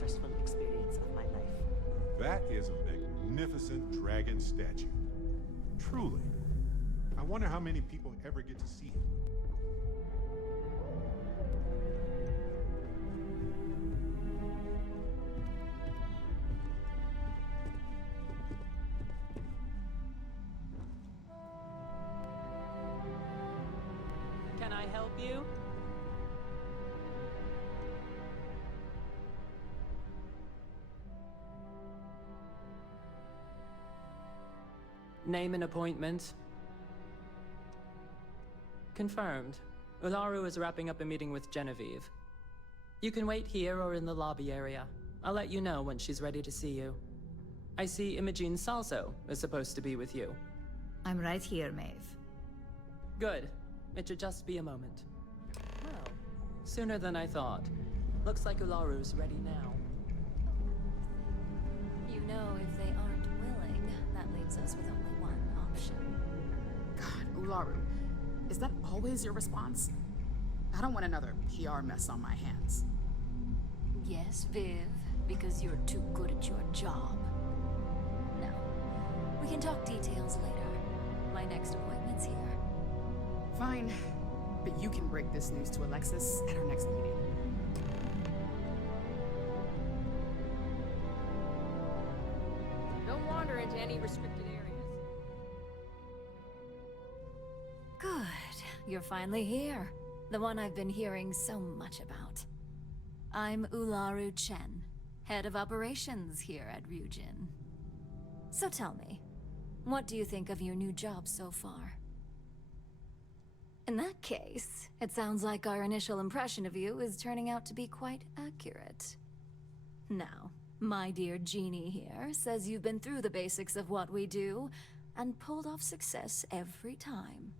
stressful experience of my life. That is a magnificent dragon statue. Truly. I wonder how many people ever get to see it. Can I help you? Name and appointment. Confirmed. Ularu is wrapping up a meeting with Genevieve. You can wait here or in the lobby area. I'll let you know when she's ready to see you. I see Imogene Salso is supposed to be with you. I'm right here, Maeve. Good. It should just be a moment. Well, sooner than I thought. Looks like Ularu's ready now. You know, if they aren't willing, that leaves us with only one option. God, Ularu, is that always your response? I don't want another PR mess on my hands. Yes, Viv, because you're too good at your job. No, we can talk details later. My next appointment's here. Fine, but you can break this news to Alexis at our next meeting. Don't wander into any restricted areas. Good, you're finally here. The one I've been hearing so much about. I'm Ularu Chen, head of operations here at Ryujin. So tell me, what do you think of your new job so far? In that case, it sounds like our initial impression of you is turning out to be quite accurate. Now, my dear Jeannie here says you've been through the basics of what we do and pulled off success every time.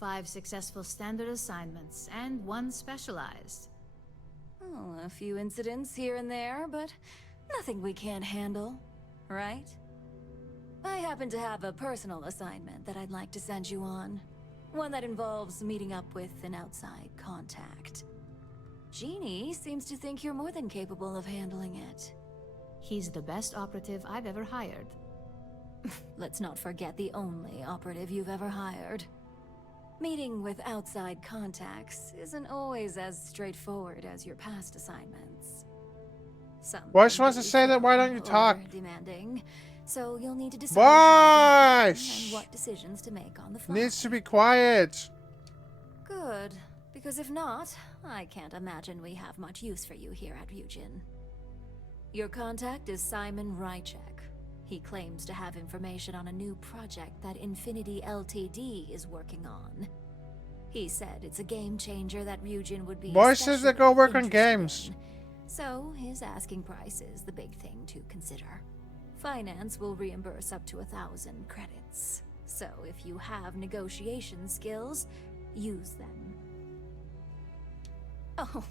5 successful standard assignments, and 1 specialized. Oh, a few incidents here and there, but nothing we can't handle, right? I happen to have a personal assignment that I'd like to send you on. One that involves meeting up with an outside contact. Jeannie seems to think you're more than capable of handling it. He's the best operative I've ever hired. Let's not forget the only operative you've ever hired. Meeting with outside contacts isn't always as straightforward as your past assignments. Some Why she wants to say that? Why don't you talk? Demanding, so you'll need to decide Why? and what decisions to make on the fly. Needs to be quiet. Good, because if not, I can't imagine we have much use for you here at Ryujin. Your contact is Simon Rychek. He claims to have information on a new project that Infinity Ltd is working on. He said it's a game changer that Ryujin would be. Why says they go work on interested games? in. So his asking price is the big thing to consider. Finance will reimburse up to 1,000 credits. So if you have negotiation skills, use them. Oh,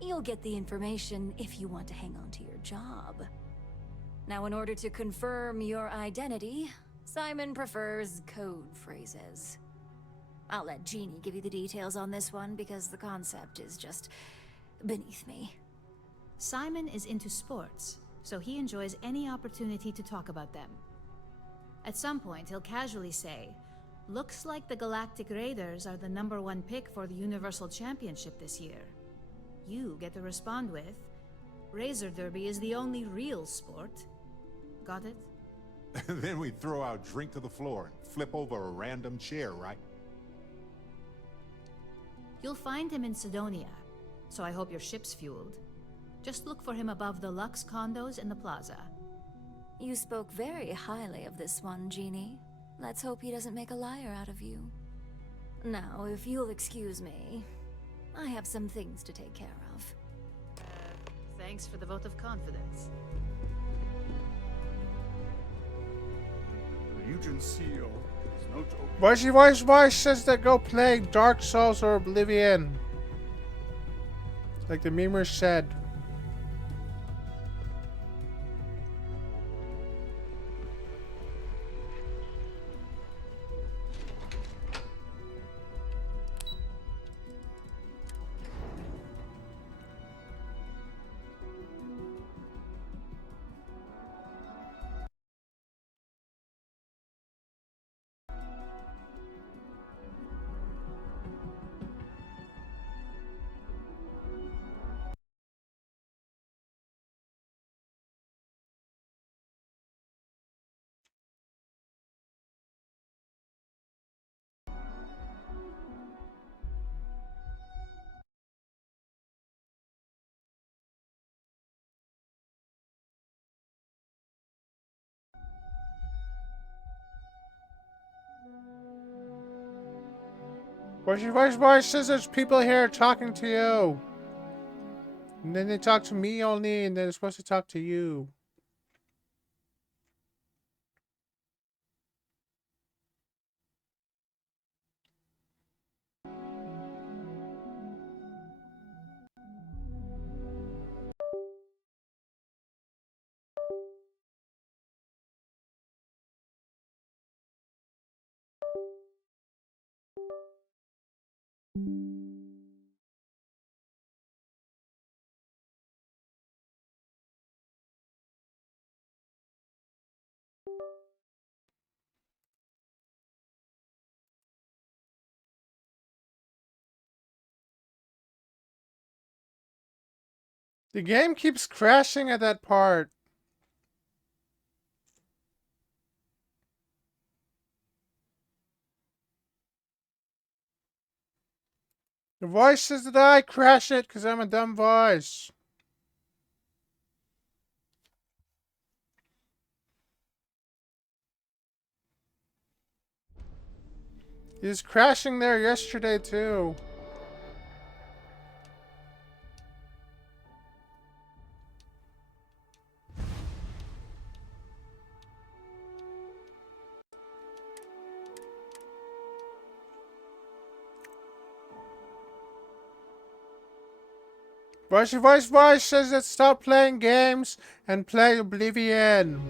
you'll get the information if you want to hang on to your job. Now, in order to confirm your identity, Simon prefers code phrases. I'll let Jeannie give you the details on this one because the concept is just beneath me. Simon is into sports, so he enjoys any opportunity to talk about them. At some point, he'll casually say, "Looks like the Galactic Raiders are the #1 pick for the Universal Championship this year." You get to respond with, "Razor Derby is the only real sport." Got it? Then we throw our drink to the floor and flip over a random chair, right? You'll find him in Sidonia, so I hope your ship's fueled. Just look for him above the Lux condos in the plaza. You spoke very highly of this one, Jeannie. Let's hope he doesn't make a liar out of you. Now, if you'll excuse me, I have some things to take care of. Thanks for the vote of confidence. Ryujin CEO is no joke. Why says they go play Dark Souls or Oblivion? Like the memer said. Voice says there's people here talking to you. And then they talk to me only, and then they're supposed to talk to you. The game keeps crashing at that part. The voice says that I crash it because I'm a dumb voice. He was crashing there yesterday too. Voice says that stop playing games and play Oblivion.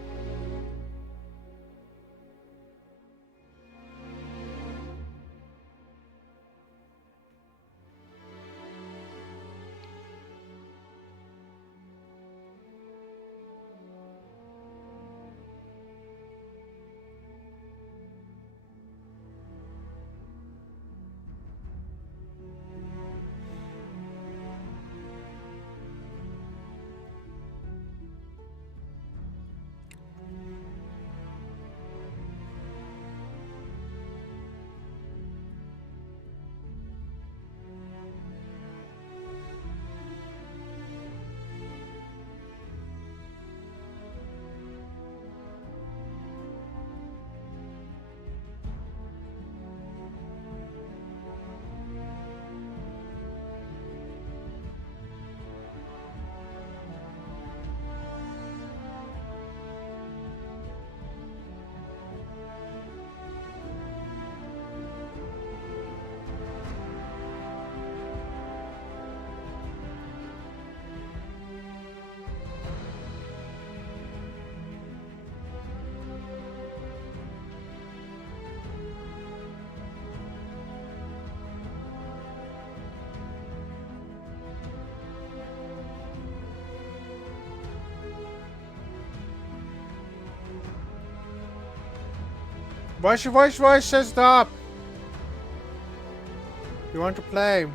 Voice says stop. You want to play?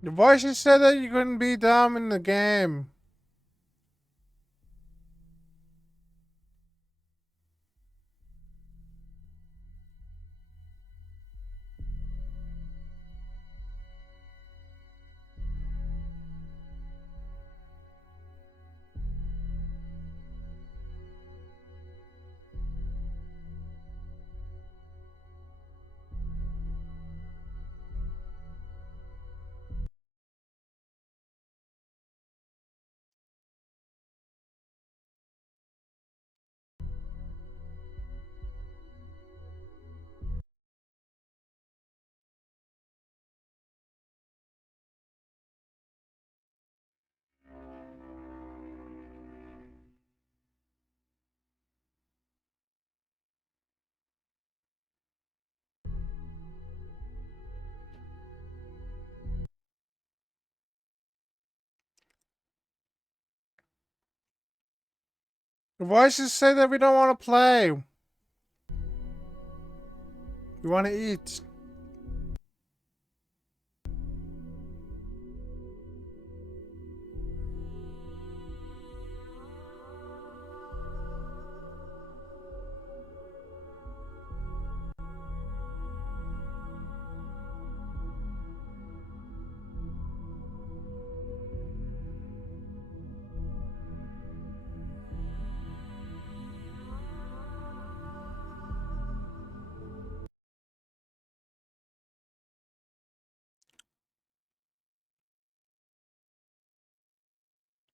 The voices said that you couldn't be dumb in the game. The voices say that we don't want to play. We want to eat.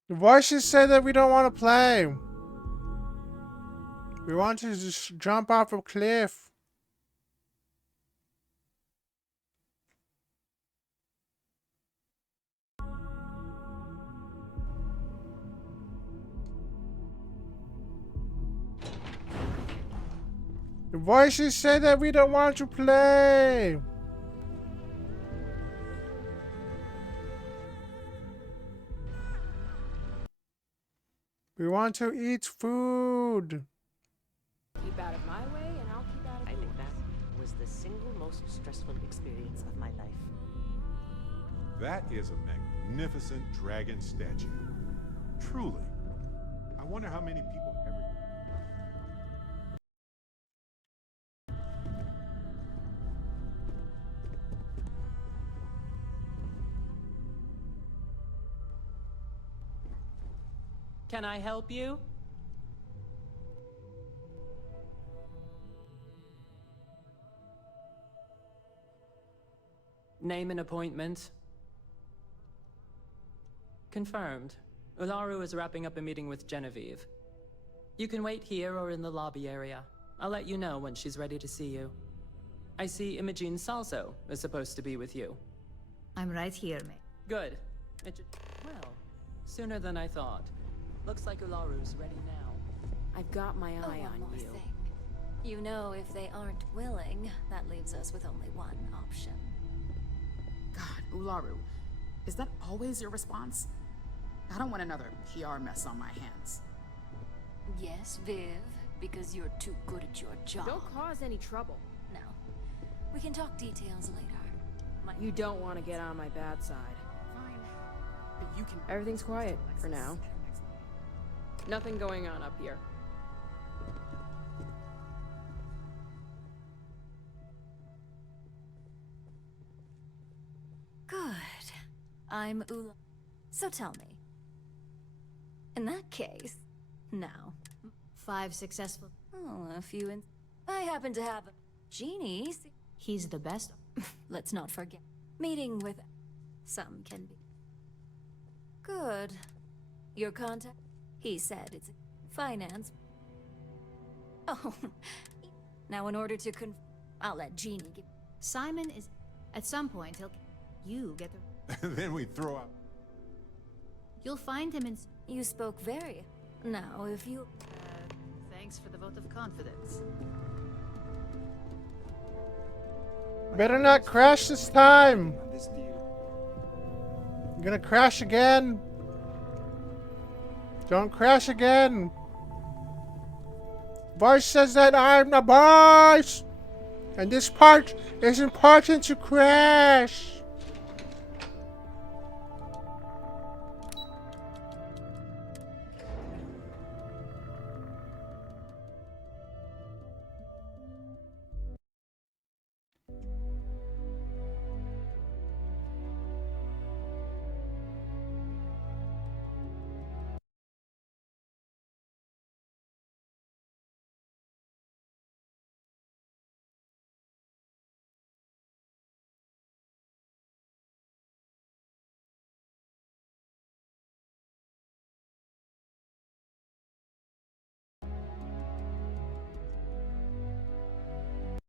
The voices say that we don't want to play. We want to just jump off a cliff. The voices say that we don't want to play. We want to eat food. Keep out of my way, and I'll keep out of I yours. think that was the single most stressful experience of my life. That is a magnificent dragon statue. Truly. I wonder how many people ever... Can I help you? Name an appointment. Confirmed. Ularu is wrapping up a meeting with Genevieve. You can wait here or in the lobby area. I'll let you know when she's ready to see you. I see Imogene Salso is supposed to be with you. I'm right here, mate. Good. Well, sooner than I thought. Looks like Ularu's ready now. I've got my Oh, eye one on more you. thing. You know, if they aren't willing, that leaves us with only one option. God, Ularu, is that always your response? I don't want another PR mess on my hands. Yes, Viv, because you're too good at your job. Don't cause any trouble. No. We can talk details later. You don't want to get on my bad side. Fine. But you can... Everything's quiet for now. Nothing going on up here. Good. I'm Ula. So tell me. In that case, now. 5 successful. Oh, a few in. I happen to have a genie. He's the best. Let's not forget. Meeting with some can be. Good. Your contact? He said it's finance. Oh. Now in order to I'll let Genie give. Simon is... At some point, he'll... You get the... then we throw out... You'll find him in... You spoke very... Now, if you... Thanks for the vote of confidence. Better not crash this time. On this deal. You're gonna crash again. Don't crash again. Voice says that I'm the boss. And this part is important to crash.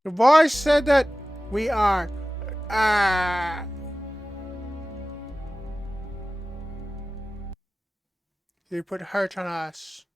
The voice said that we are. He put hurt on us.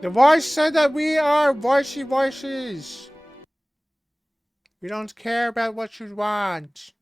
The voice said that we are voicey voices. We don't care about what you want.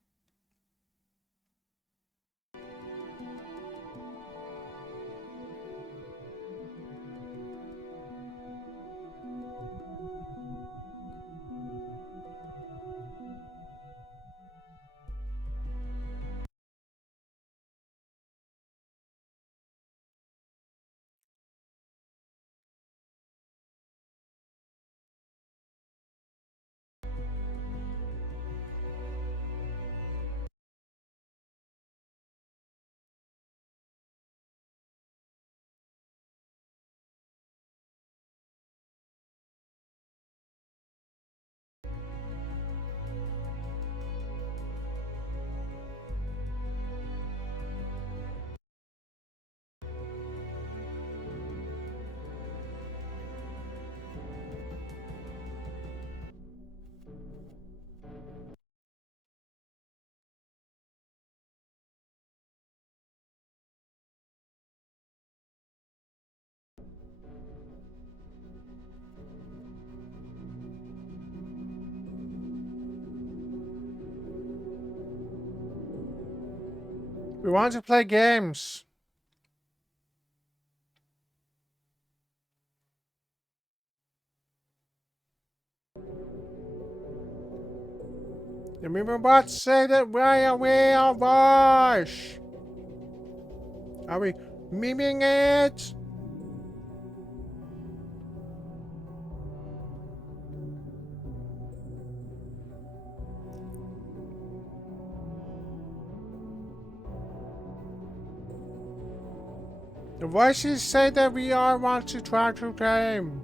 We want to play games. Remember what say that we are voice. Are we miming it? The voices say that we are want to try to game.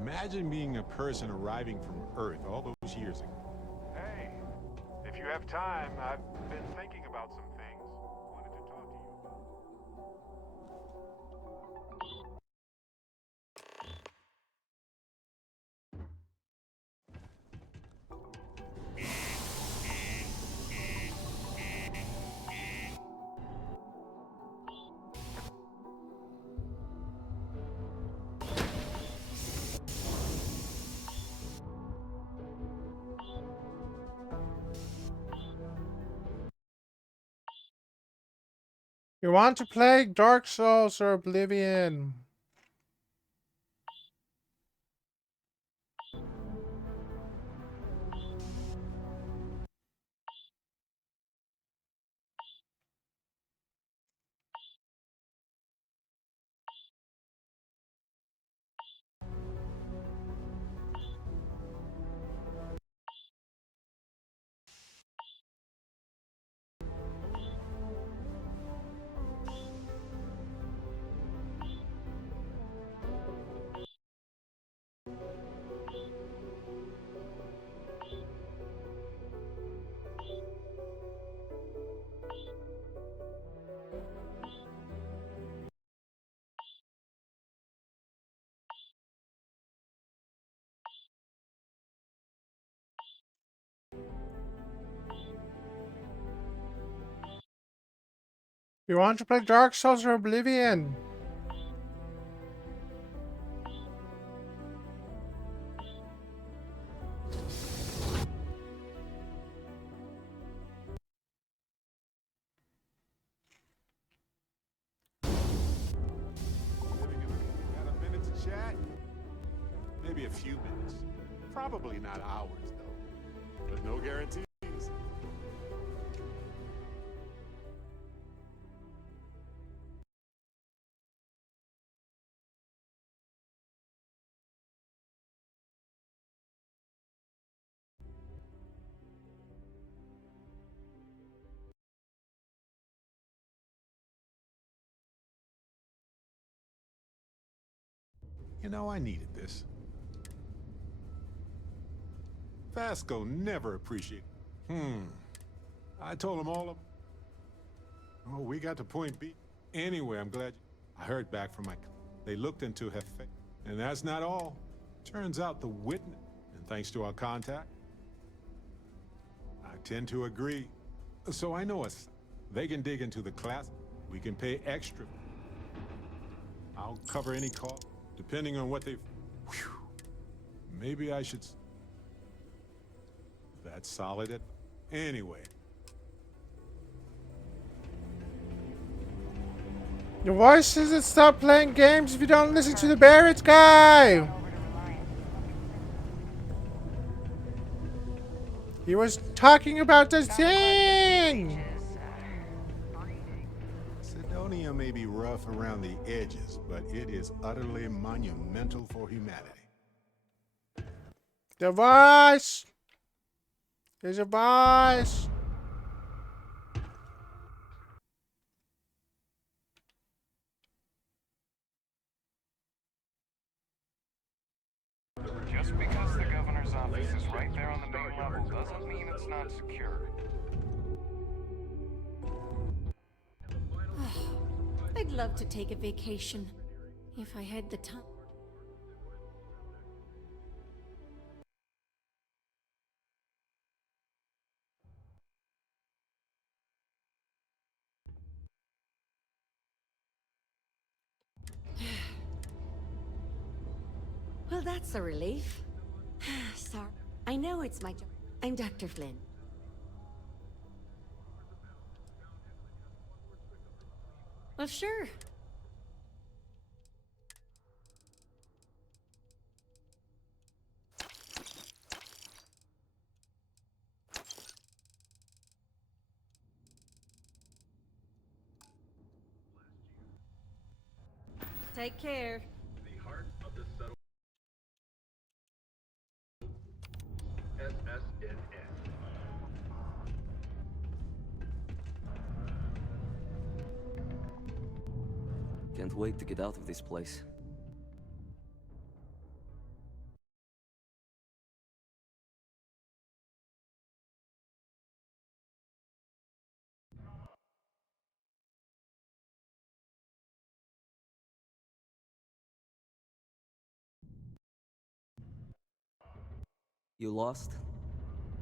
Imagine being a person arriving from Earth all those years ago. Hey, if you have time, I've been thinking about some things. Wanted to talk to you about. You want to play Dark Souls or Oblivion? You want to play Dark Souls or Oblivion? Got a minute to chat? Maybe a few minutes. Probably not hours, though. But no guarantees. You know, I needed this. Vasco never appreciated. I told them all of... Oh, we got to point B. Anyway, I'm glad I heard back from my... They looked into her face. And that's not all. Turns out the witness, and thanks to our contact, I tend to agree. So I know us. They can dig into the class. We can pay extra. I'll cover any cost, depending on what they've... Whew. Maybe I should... That's solid at... Anyway. Your voice says stop playing games if you don't listen to the Barrett guy. He was talking about the thing. Sidonia may be rough around the edges, but it is utterly monumental for humanity. The voice. There's a voice. Just because the governor's office is right there on the main level doesn't mean it's not secure. I'd love to take a vacation if I had the time. Well, that's a relief. Sorry. I know it's my job. I'm Dr. Flynn. Well, sure. Take care. Can't wait to get out of this place. You lost?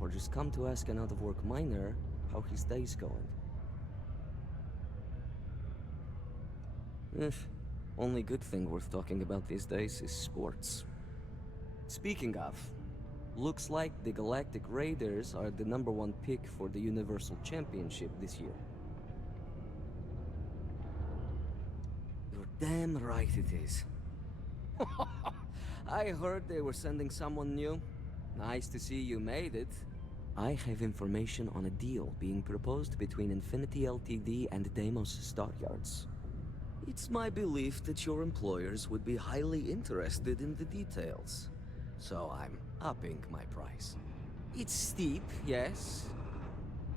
Or just come to ask an out-of-work miner how his day's going? Only good thing worth talking about these days is sports. Speaking of, looks like the Galactic Raiders are the #1 pick for the Universal Championship this year. You're damn right it is. I heard they were sending someone new. Nice to see you made it. I have information on a deal being proposed between Infinity Ltd and Deimos Stockyards. It's my belief that your employers would be highly interested in the details. So I'm upping my price. It's steep, yes.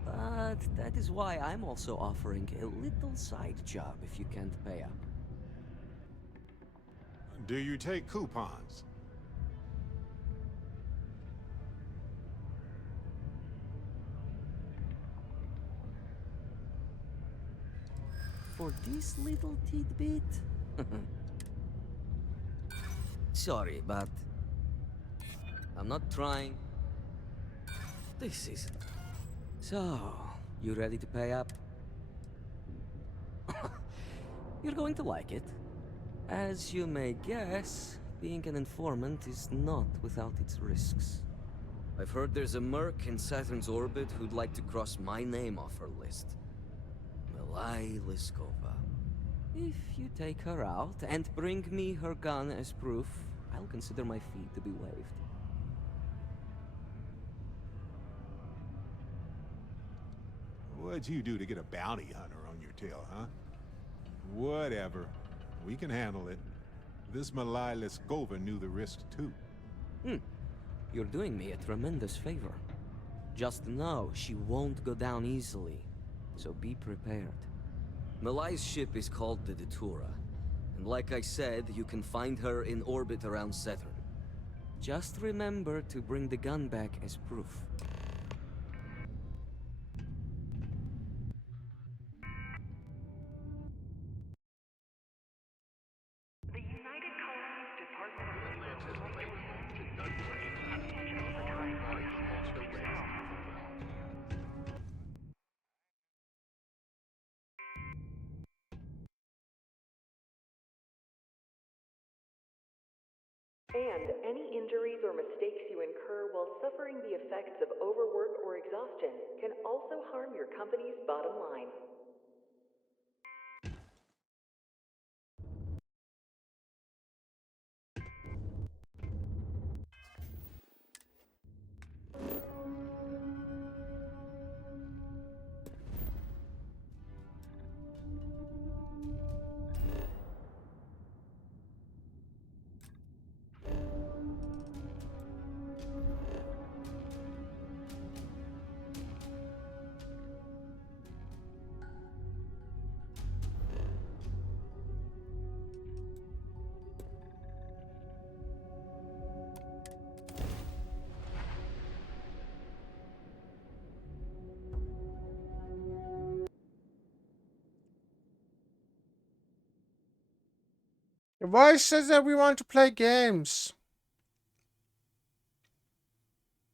But that is why I'm also offering a little side job if you can't pay up. Do you take coupons? For this little tidbit? Sorry, but I'm not trying. This isn't. So, you ready to pay up? You're going to like it. As you may guess, being an informant is not without its risks. I've heard there's a merc in Saturn's orbit who'd like to cross my name off her list. Milai Liskova. If you take her out and bring me her gun as proof, I'll consider my fee to be waived. What'd you do to get a bounty hunter on your tail, huh? Whatever. We can handle it. This Milai Liskova knew the risk too. You're doing me a tremendous favor. Just know she won't go down easily, so be prepared. Milai's ship is called the Datura, and like I said, you can find her in orbit around Saturn. Just remember to bring the gun back as proof. And any injuries or mistakes you incur while suffering the effects of overwork or exhaustion can also harm your company's bottom line. Your voice says that we want to play games.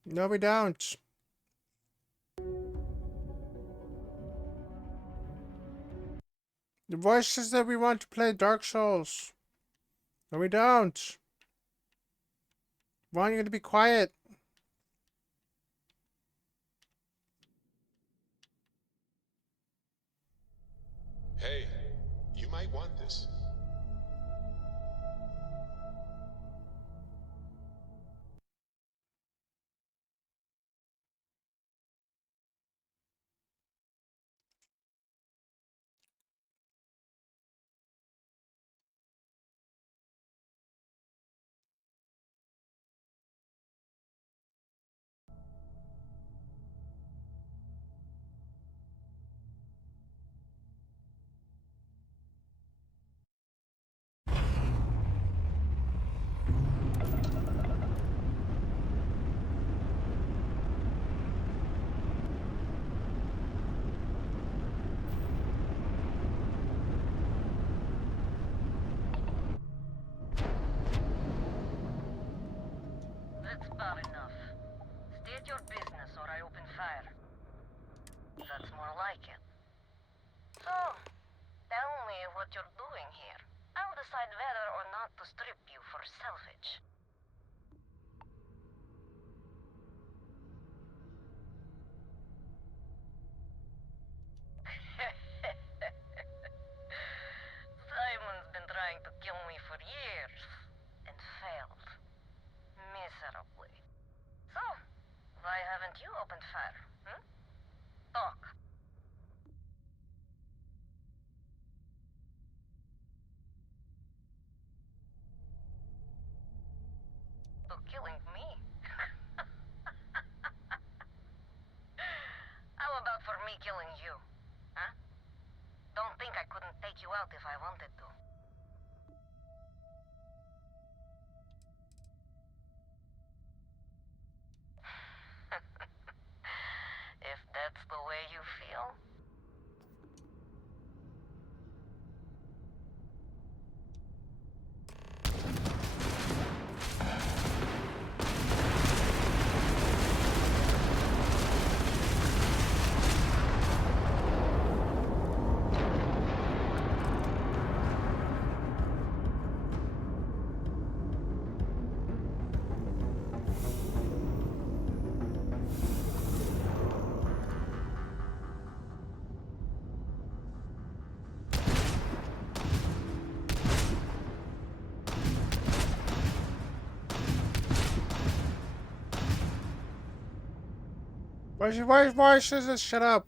No, we don't. The voice says that we want to play Dark Souls. No, we don't. We want you to be quiet. Hey, you might want this. That's bad enough. State your business or I open fire. That's more like it. So, tell me what you're doing here. I'll decide whether or not to strip you for salvage. Simon's been trying to kill me for years, and failed. Miserably. So, why haven't you opened fire, hmm? Talk. To killing me? How about for me killing you? Huh? Don't think I couldn't take you out if I wanted to. If that's the way you feel. Why says this? Shut up.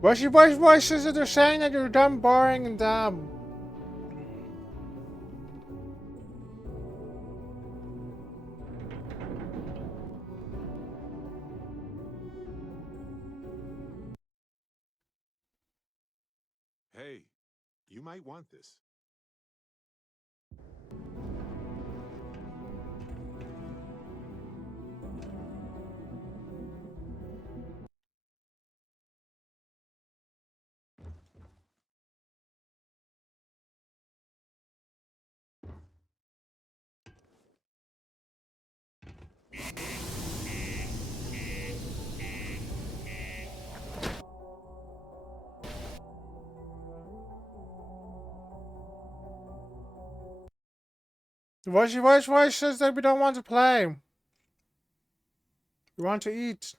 What's your voices that they're saying that you're dumb, boring, and dumb? Hey, you might want this. What's your voices that we don't want to play? We want to eat.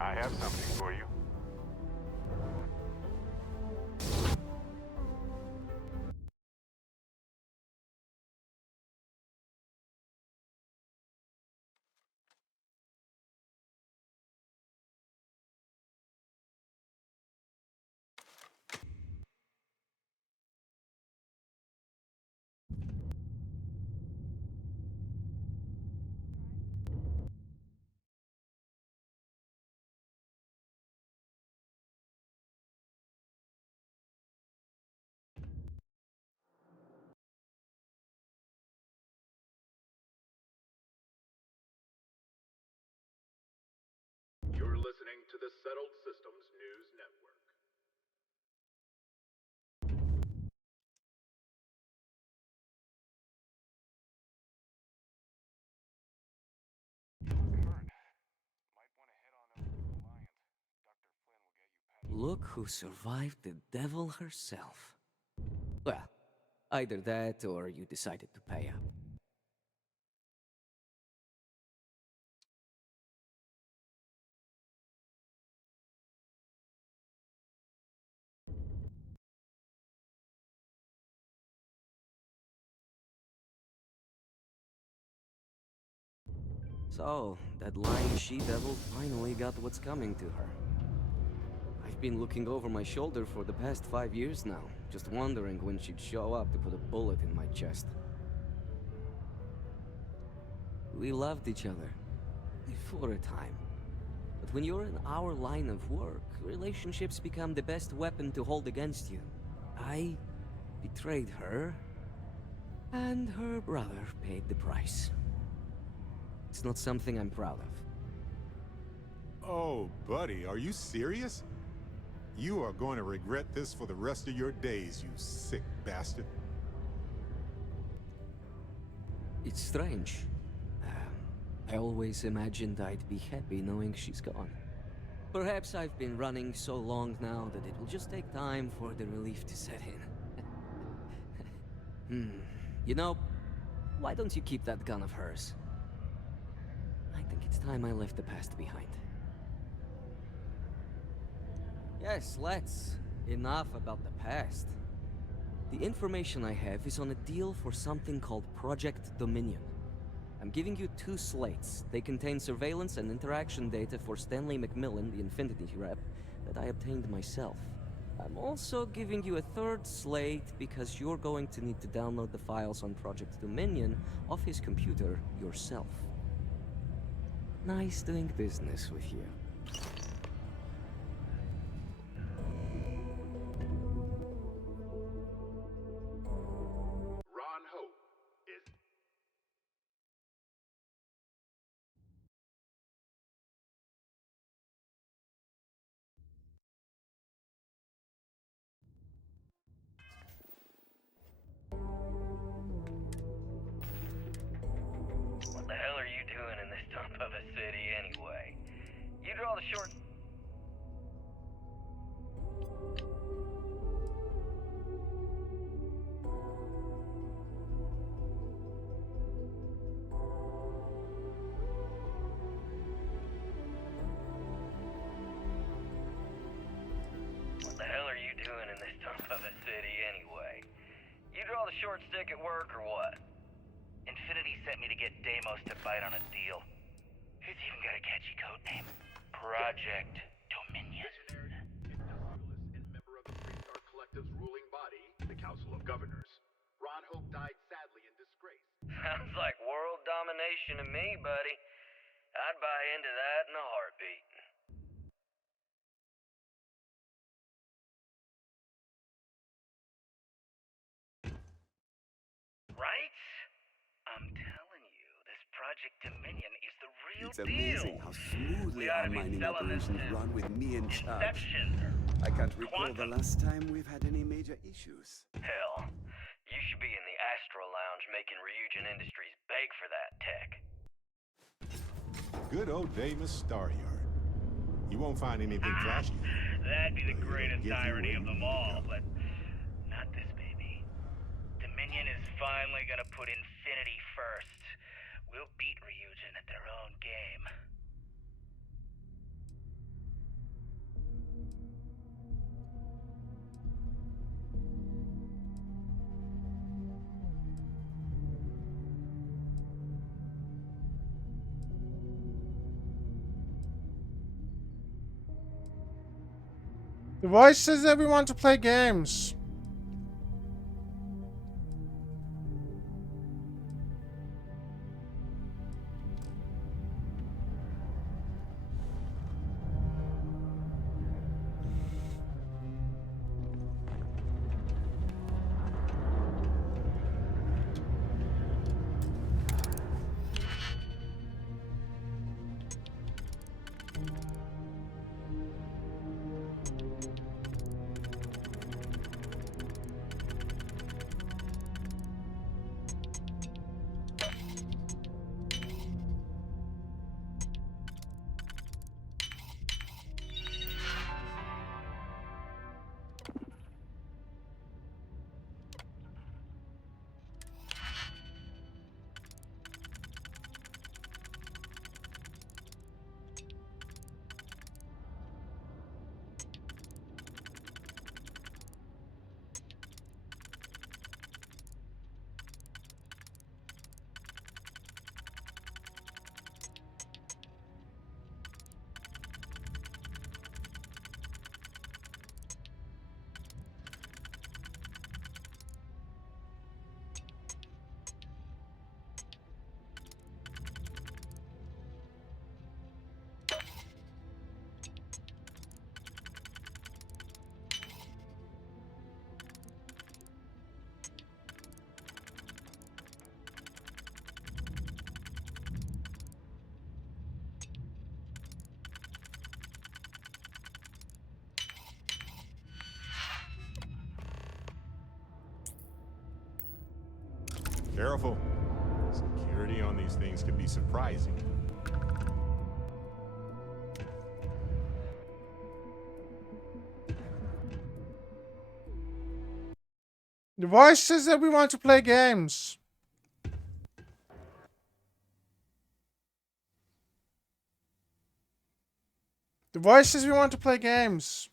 I have something for you. You're listening to the Settled Systems News Network. Look who survived the devil herself. Well, either that or you decided to pay up. So, that lying she-devil finally got what's coming to her. I've been looking over my shoulder for the past 5 years now, just wondering when she'd show up to put a bullet in my chest. We loved each other. For a time. But when you're in our line of work, relationships become the best weapon to hold against you. I betrayed her, and her brother paid the price. It's not something I'm proud of. Oh, buddy, are you serious? You are going to regret this for the rest of your days, you sick bastard. It's strange. I always imagined I'd be happy knowing she's gone. Perhaps I've been running so long now that it will just take time for the relief to set in. You know, why don't you keep that gun of hers? I think it's time I left the past behind. Yes, let's. Enough about the past. The information I have is on a deal for something called Project Dominion. I'm giving you 2 slates. They contain surveillance and interaction data for Stanley McMillan, the Infinity rep, that I obtained myself. I'm also giving you a 3rd slate because you're going to need to download the files on Project Dominion off his computer yourself. Nice doing business with you. Ron Hope is... draw the short... What the hell are you doing in this dump of a city anyway? You draw the short stick at work or what? Infinity sent me to get Deimos to bite on a deal. Who's even got a catchy code name? Project Dominion. Visionary, industrialist, and member of the Three Star Collective's ruling body, the Council of Governors. Ron Hope died sadly in disgrace. Sounds like world domination to me, buddy. I'd buy into that in a heartbeat. Right? I'm telling you, this Project Dominion is the real It's deal. amazing how smoothly We ought our to be mining selling this operations to run with me in charge. Inception. I can't recall the Quantum. last time we've had any major issues. Hell, you should be in the Astro Lounge making Ryujin Industries beg for that tech. Good old Damus Staryard. You won't find anything flashy. That'd be the But it'll greatest get you irony where of you them need to all, go. but not this baby. Dominion is finally gonna put Infinity first. We'll beat Ryujin at their own game. The voice says that we want to play games. Careful. Security on these things can be surprising. The voice says that we want to play games. The voice says we want to play games.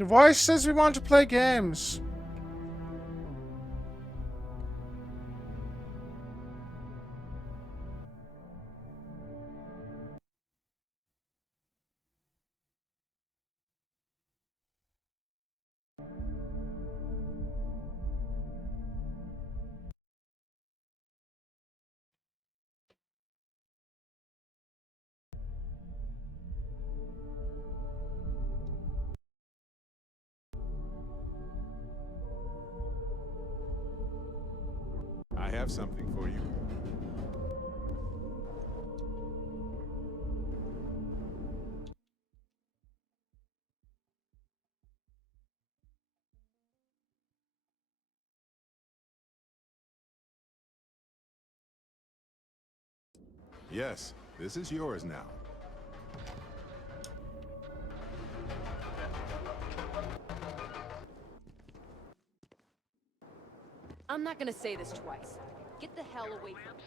The voice says we want to play games. I have something for you. Yes, this is yours now. I'm not gonna say this twice. Get the hell away from me.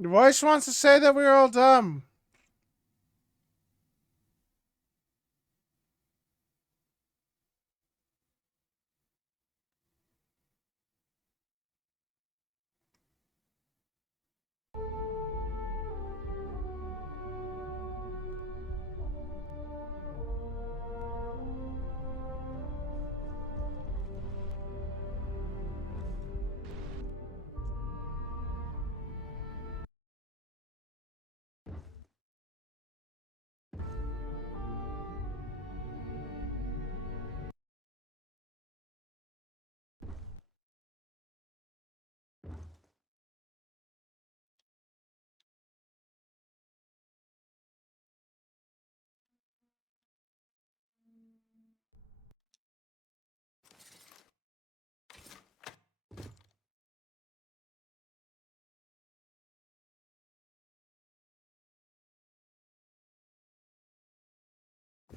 The voice wants to say that we're all dumb.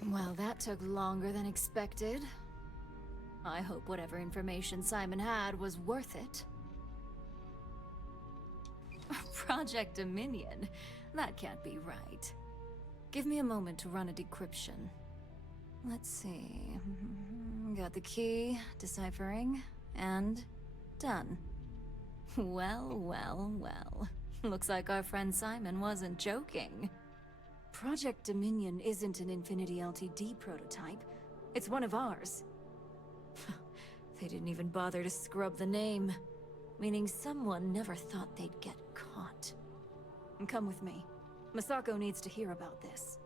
Well, that took longer than expected. I hope whatever information Simon had was worth it. Project Dominion? That can't be right. Give me a moment to run a decryption. Let's see. Got the key, deciphering, and done. Well, well, well. Looks like our friend Simon wasn't joking. Project Dominion isn't an Infinity LTD prototype. It's one of ours. They didn't even bother to scrub the name, meaning someone never thought they'd get caught. Come with me. Masako needs to hear about this.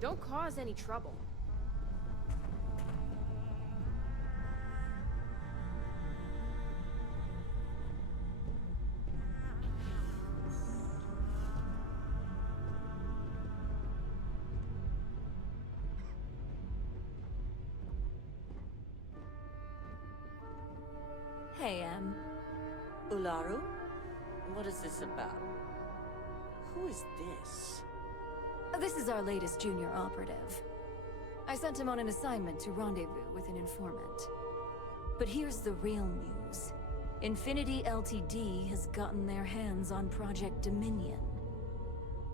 Don't cause any trouble. Hey, Ularu? What is this about? Who is this? This is our latest junior operative. I sent him on an assignment to rendezvous with an informant. But here's the real news. Infinity Ltd. has gotten their hands on Project Dominion.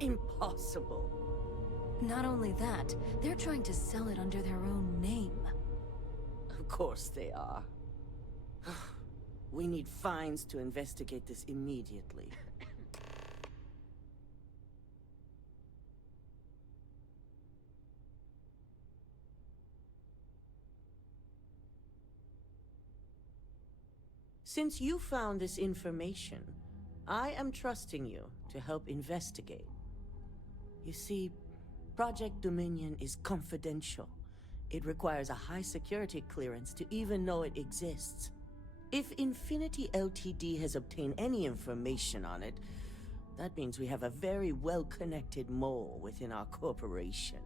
Impossible. Not only that, they're trying to sell it under their own name. Of course they are. We need fines to investigate this immediately. Since you found this information, I am trusting you to help investigate. You see, Project Dominion is confidential. It requires a high security clearance to even know it exists. If Infinity Ltd. Has obtained any information on it, that means we have a very well-connected mole within our corporation.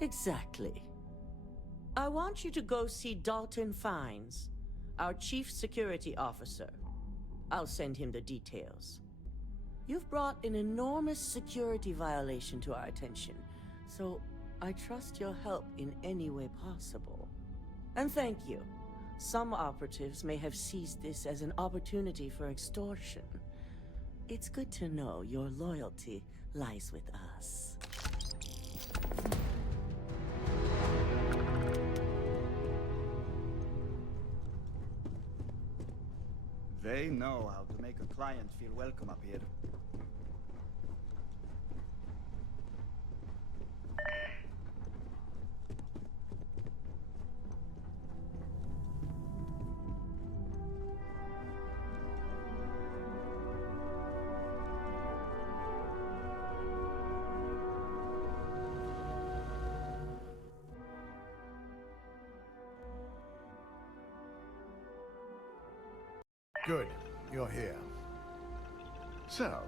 Exactly. I want you to go see Dalton Fines, our Chief Security Officer. I'll send him the details. You've brought an enormous security violation to our attention, so I trust your help in any way possible. And thank you. Some operatives may have seized this as an opportunity for extortion. It's good to know your loyalty lies with us. They know how to make a client feel welcome up here. Good, you're here. So,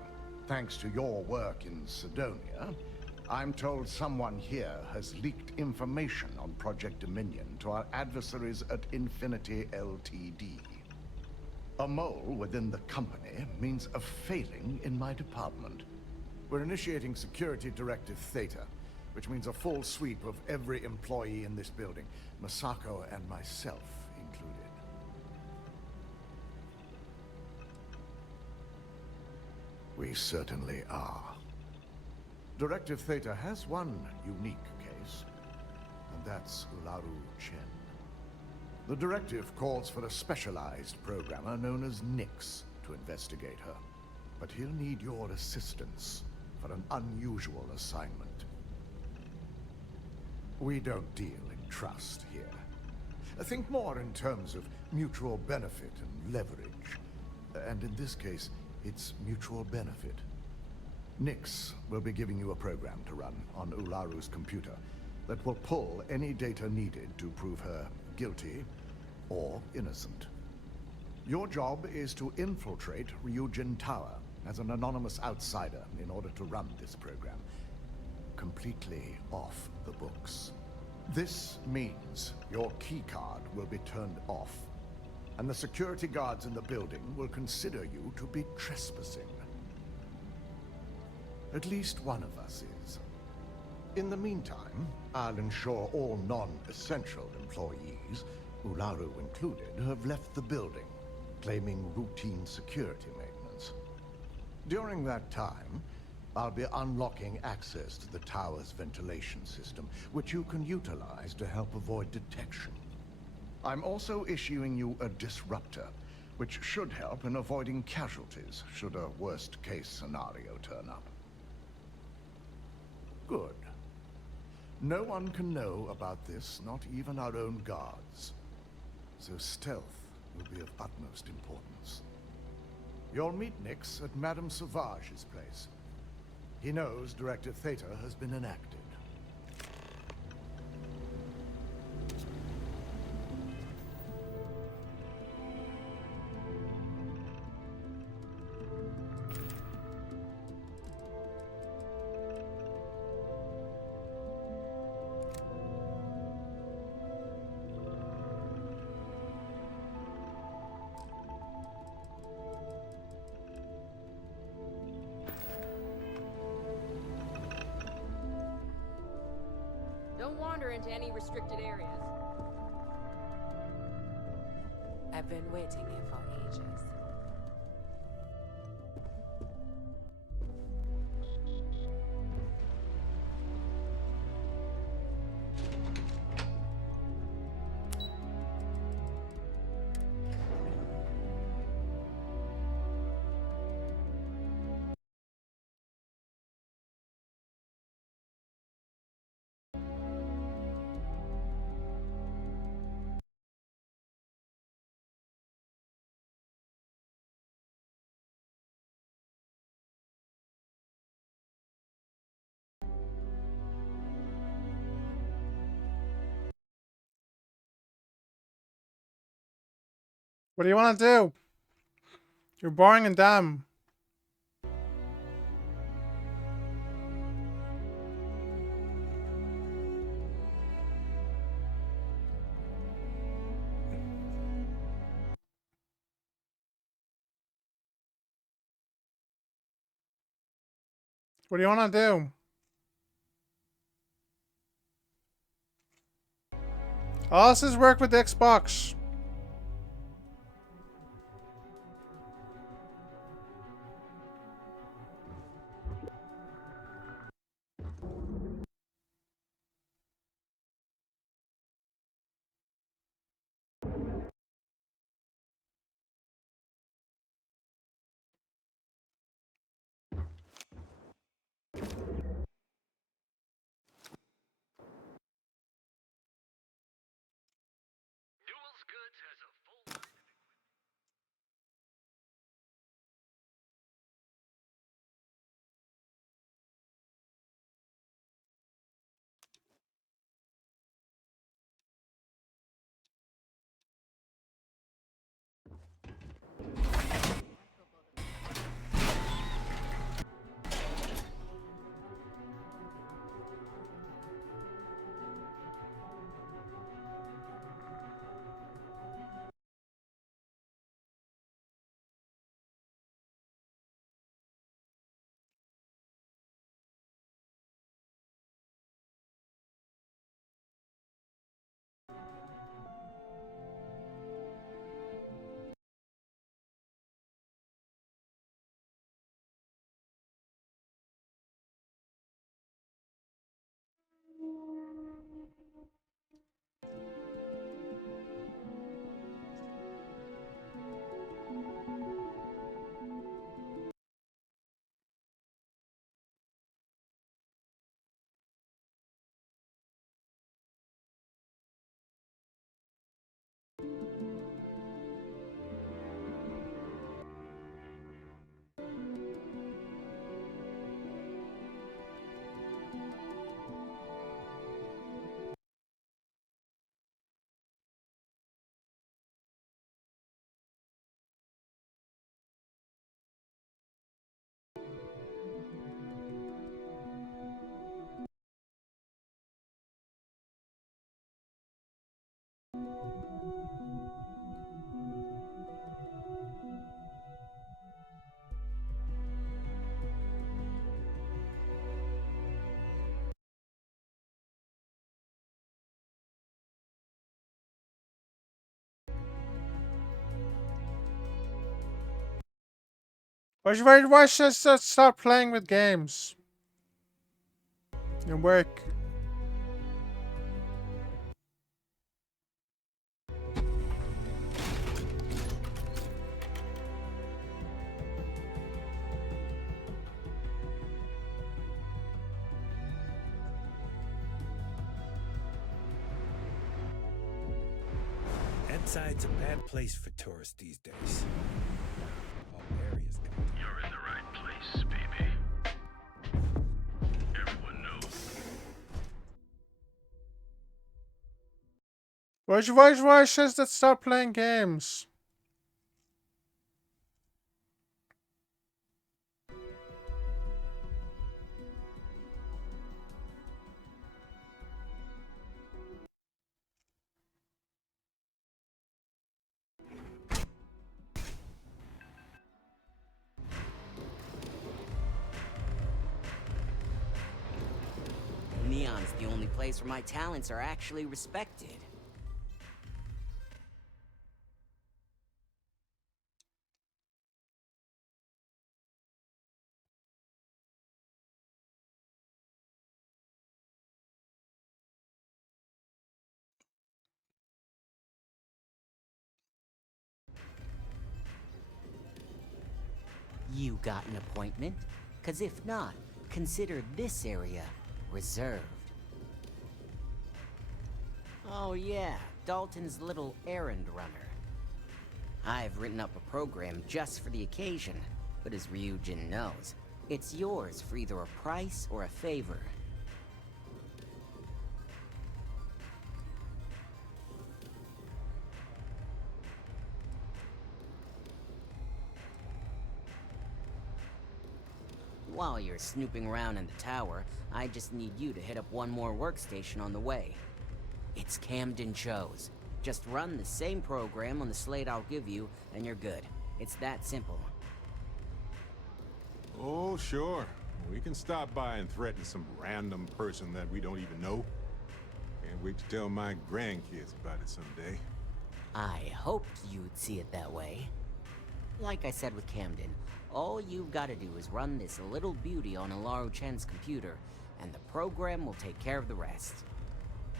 thanks to your work in Sidonia, I'm told someone here has leaked information on Project Dominion to our adversaries at Infinity Ltd. A mole within the company means a failing in my department. We're initiating Security Directive Theta, which means a full sweep of every employee in this building, Masako and myself included. We certainly are. Directive Theta has one unique case, and that's Ularu Chen. The directive calls for a specialized programmer known as Nix to investigate her, but he'll need your assistance for an unusual assignment. We don't deal in trust here. Think more in terms of mutual benefit and leverage, and in this case, it's mutual benefit. Nix will be giving you a program to run on Ularu's computer that will pull any data needed to prove her guilty or innocent. Your job is to infiltrate Ryujin Tower as an anonymous outsider in order to run this program completely off the books. This means your keycard will be turned off, and the security guards in the building will consider you to be trespassing. At least one of us is. In the meantime, I'll ensure all non-essential employees, Ularu included, have left the building, claiming routine security maintenance. During that time, I'll be unlocking access to the tower's ventilation system, which you can utilize to help avoid detection. I'm also issuing you a disruptor, which should help in avoiding casualties should a worst-case scenario turn up. Good. No one can know about this, not even our own guards. So stealth will be of utmost importance. You'll meet Nix at Madame Sauvage's place. He knows Directive Theta has been enacted. into any restricted areas. I've been waiting here for ages. What do you want to do? You're boring and dumb. What do you want to do? All this is work with the Xbox. Why should I stop playing with games? And work. Inside's a bad place for tourists these days. All areas You're in the right place, baby. Everyone knows. Why should I stop playing games? Neon Aeon's the only place where my talents are actually respected. You got an appointment? 'Cause if not, consider this area reserved. Oh yeah, Dalton's little errand runner. I've written up a program just for the occasion, but as Ryujin knows, it's yours for either a price or a favor. While you're snooping around in the tower, I just need you to hit up one more workstation on the way. It's Camden Cho's. Just run the same program on the slate I'll give you, and you're good. It's that simple. Oh, sure. We can stop by and threaten some random person that we don't even know. Can't wait to tell my grandkids about it someday. I hoped you'd see it that way. Like I said with Camden, all you've got to do is run this little beauty on Ularu Chen's computer, and the program will take care of the rest.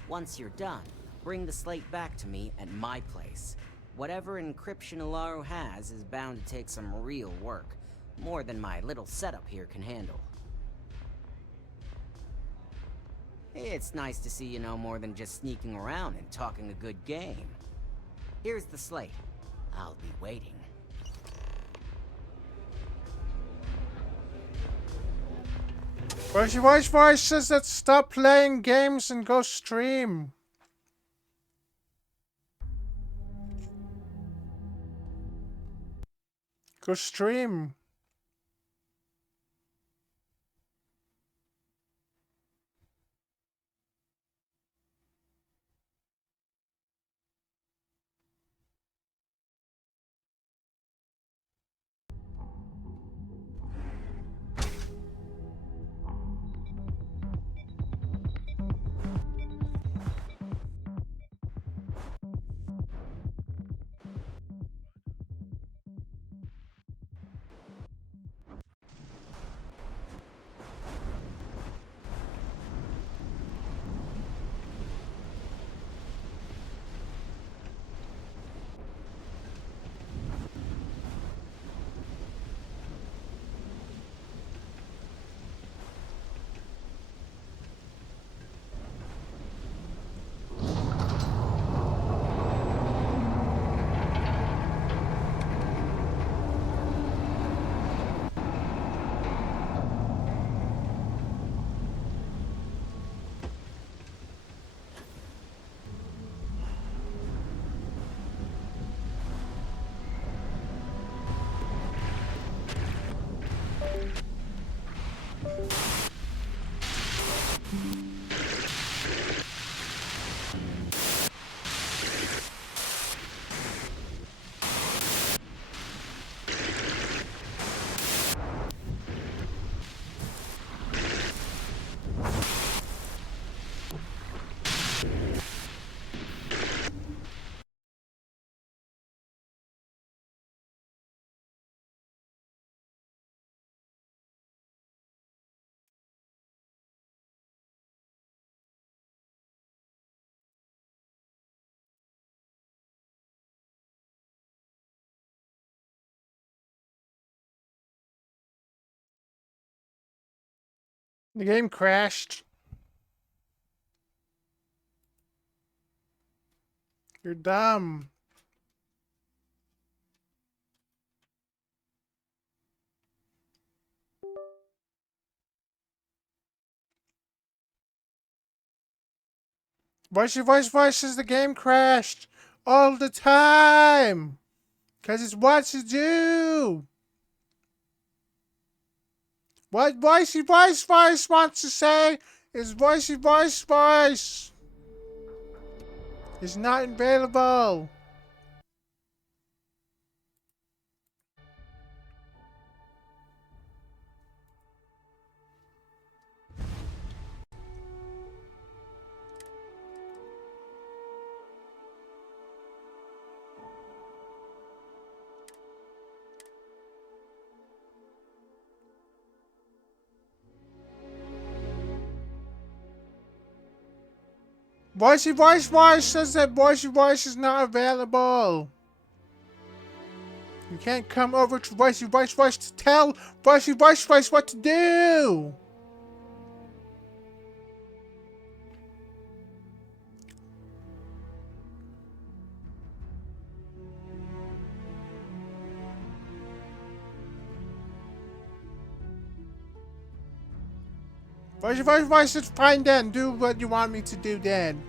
Once you're done, bring the slate back to me at my place. Whatever encryption Ularu has is bound to take some real work, more than my little setup here can handle. It's nice to see you know more than just sneaking around and talking a good game. Here's the slate. I'll be waiting. Voice says that stop playing games and go stream. Go stream. The game crashed. You're dumb. Voice says the game crashed all the time. Because it's what to do. What Voicey Voice wants to say is Voicey Voice is not available. Voice says that voice is not available. You can't come over to voice to tell voice what to do. Voice says fine then. Do what you want me to do then.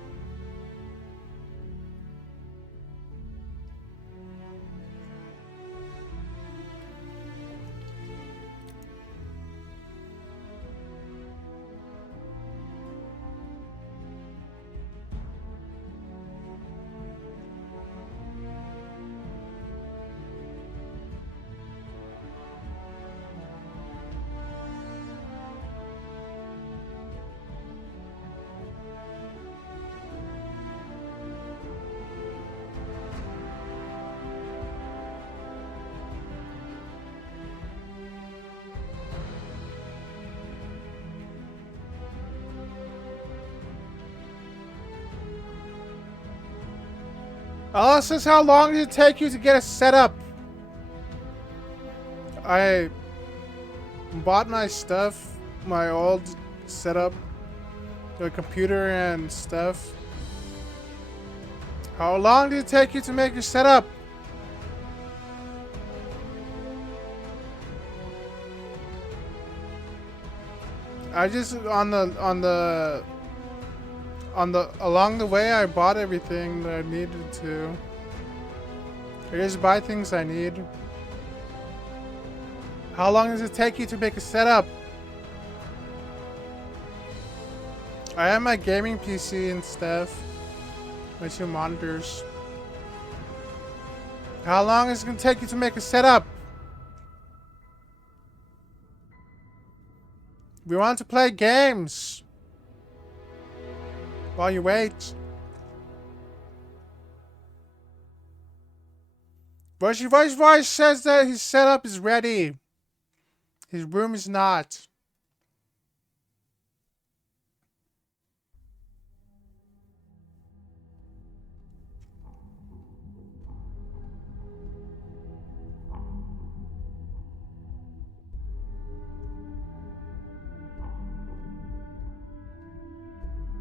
Alice says, how long did it take you to get us set up? I bought my stuff, my old setup, the computer and stuff. How long did it take you to make your setup? I just along the way I bought everything that I needed to. I just buy things I need. How long does it take you to make a setup? I have my gaming PC and stuff. My 2 monitors. How long is it gonna take you to make a setup? We want to play games. While you wait. Voice says that his setup is ready. His room is not.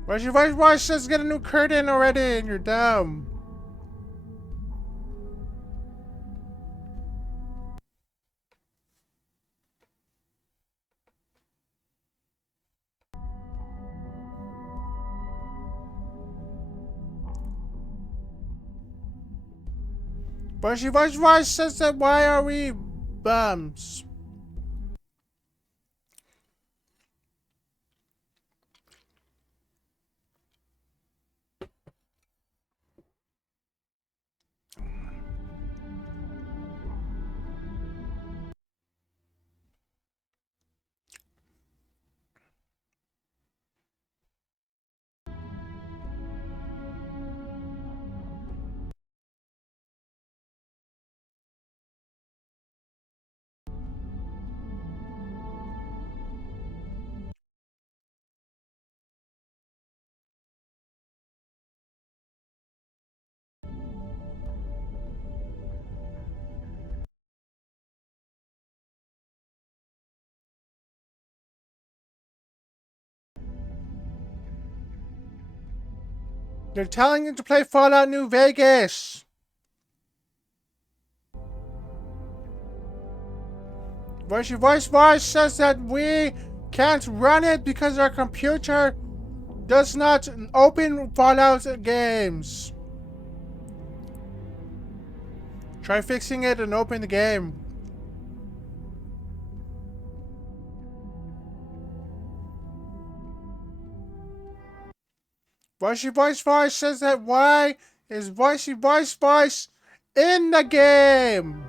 Voice says get a new curtain already and you're dumb. Voice says that why are we bums? They're telling you to play Fallout New Vegas. Voice says that we can't run it because our computer does not open Fallout games. Try fixing it and open the game. Voice says that why is voice in the game?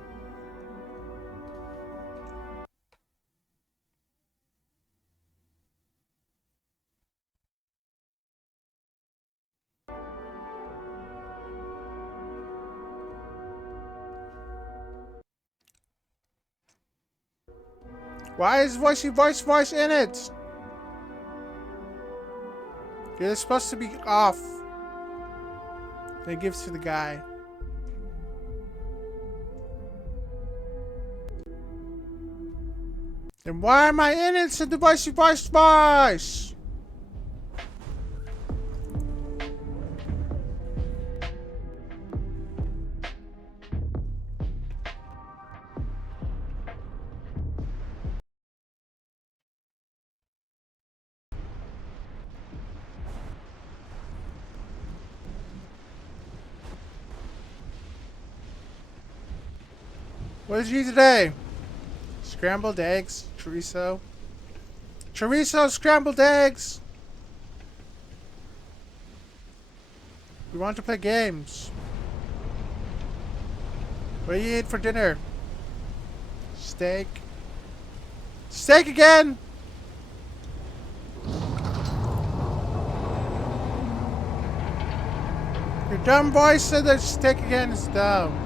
Why is voice in it? It's supposed to be off. Then gives to the guy. Then why am I in it? So device. What did you eat today? Scrambled eggs, chorizo. Chorizo, scrambled eggs. We want to play games. What do you eat for dinner? Steak. Steak again! Your dumb voice said that steak again is dumb.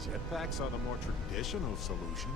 Jetpacks are the more traditional solution.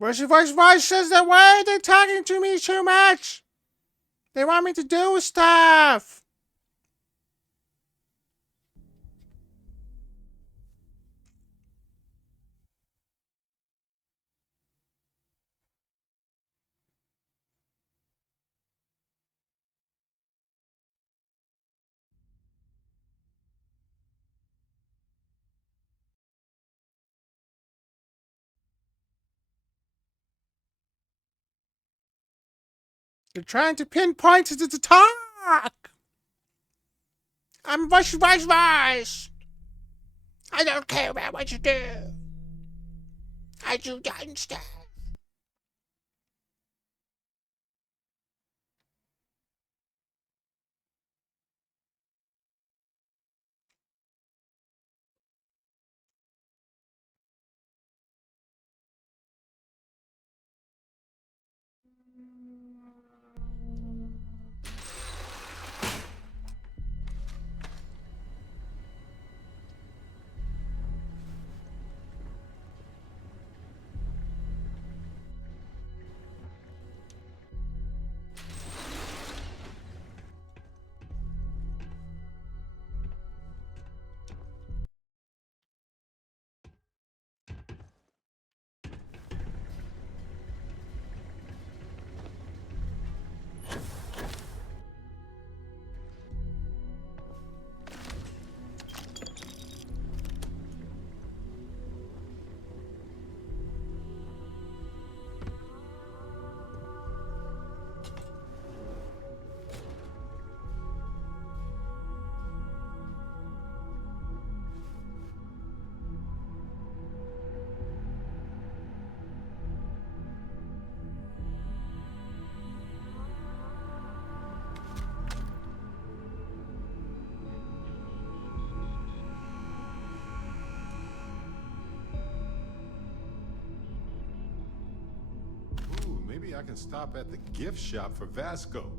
Where's your voice says that why are they talking to me too much? They want me to do stuff. They're trying to pinpoint it to the talk. I'm voice. I don't care about what you do. I do done stuff. Ooh, maybe I can stop at the gift shop for Vasco.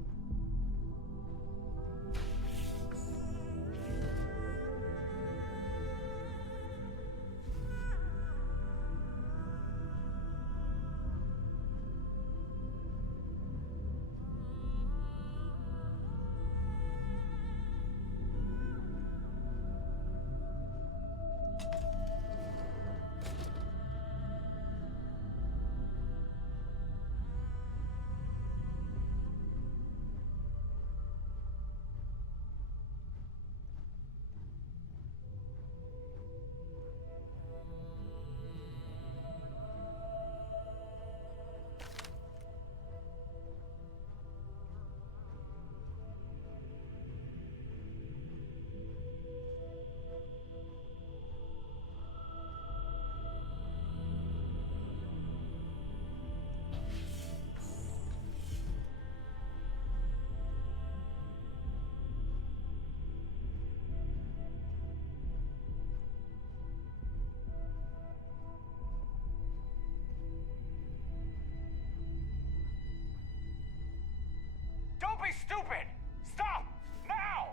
be stupid! Stop! Now!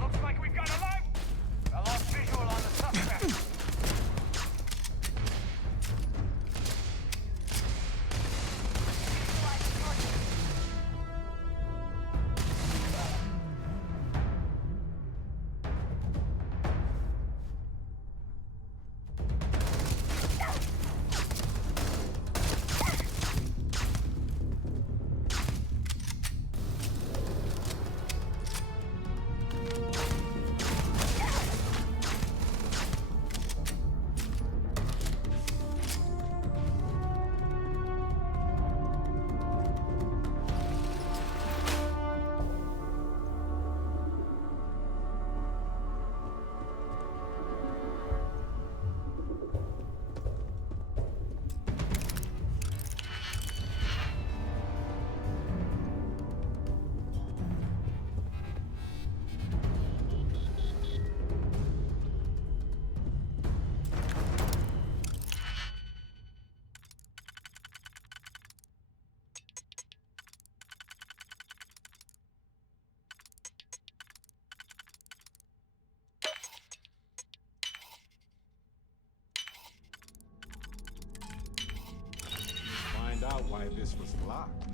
Looks like we've got a lost visual on the suspect. Find out why this was locked.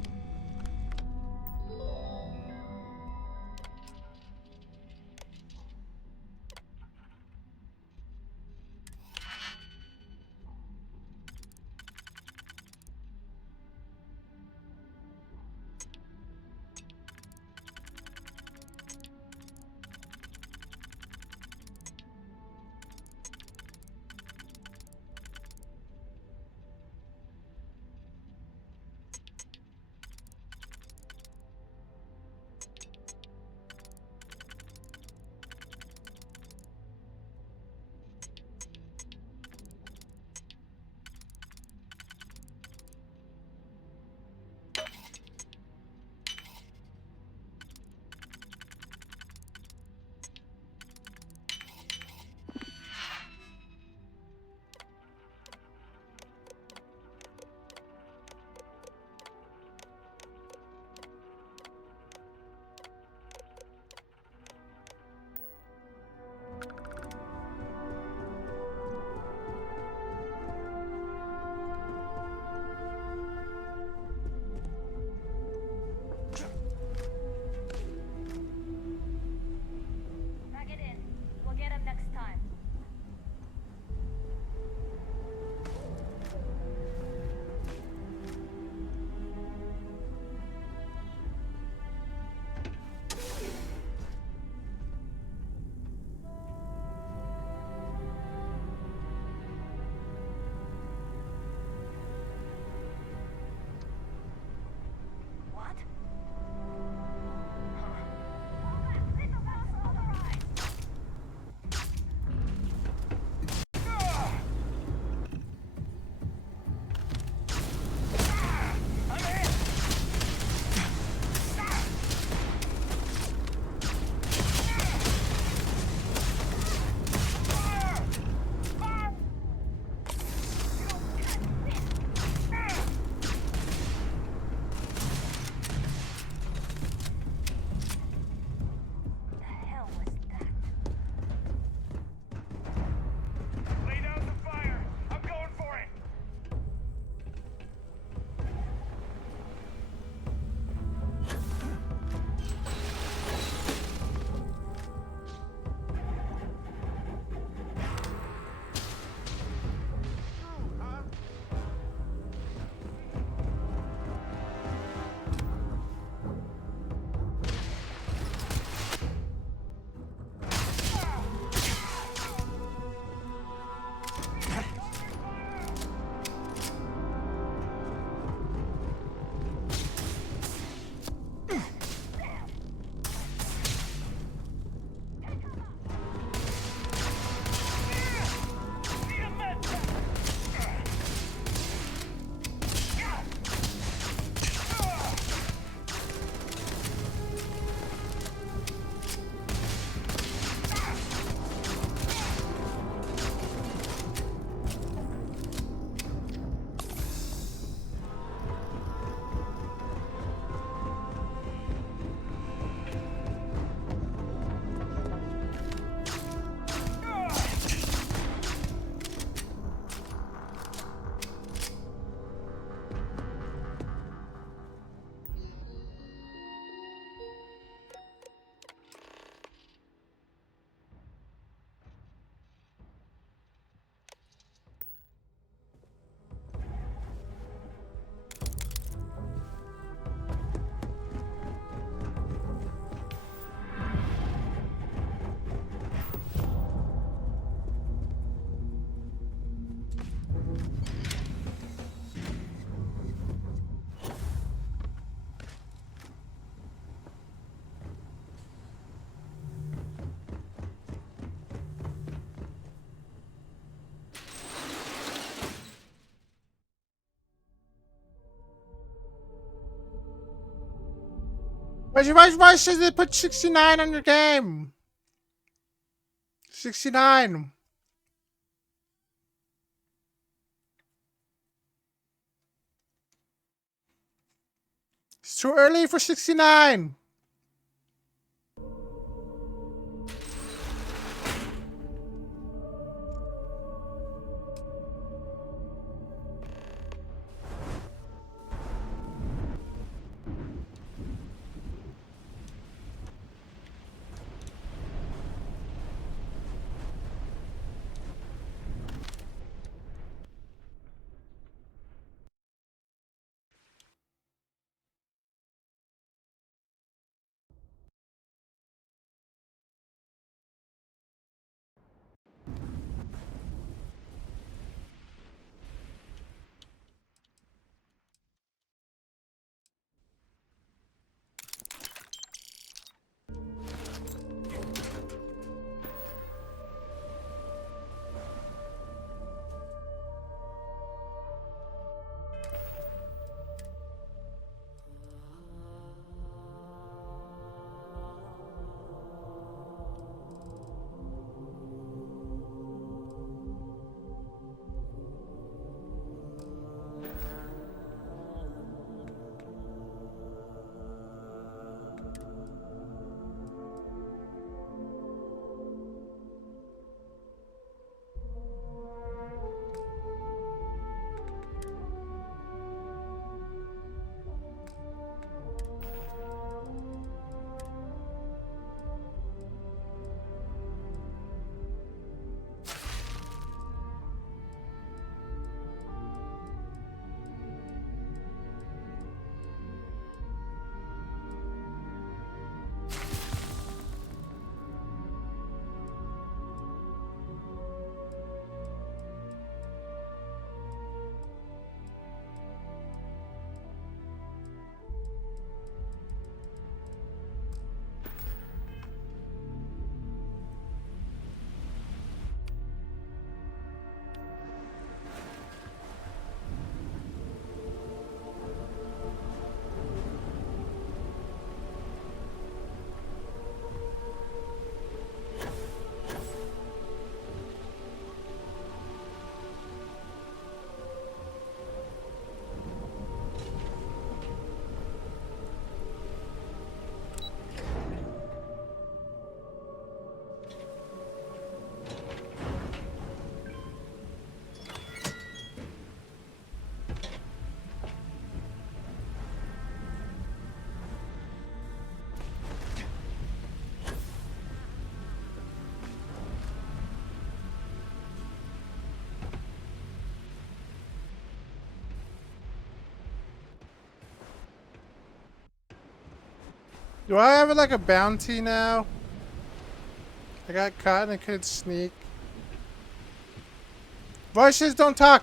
Why should they put 69 on your game? 69. It's too early for 69. Do I have like a bounty now? I got caught and I couldn't sneak. Voices don't talk.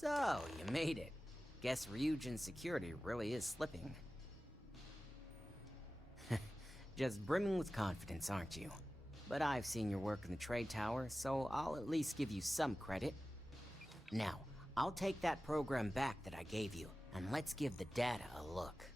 So, you made it. Guess Ryujin's security really is slipping. Just brimming with confidence, aren't you? But I've seen your work in the trade tower, so I'll at least give you some credit. Now, I'll take that program back that I gave you, and let's give the data a look.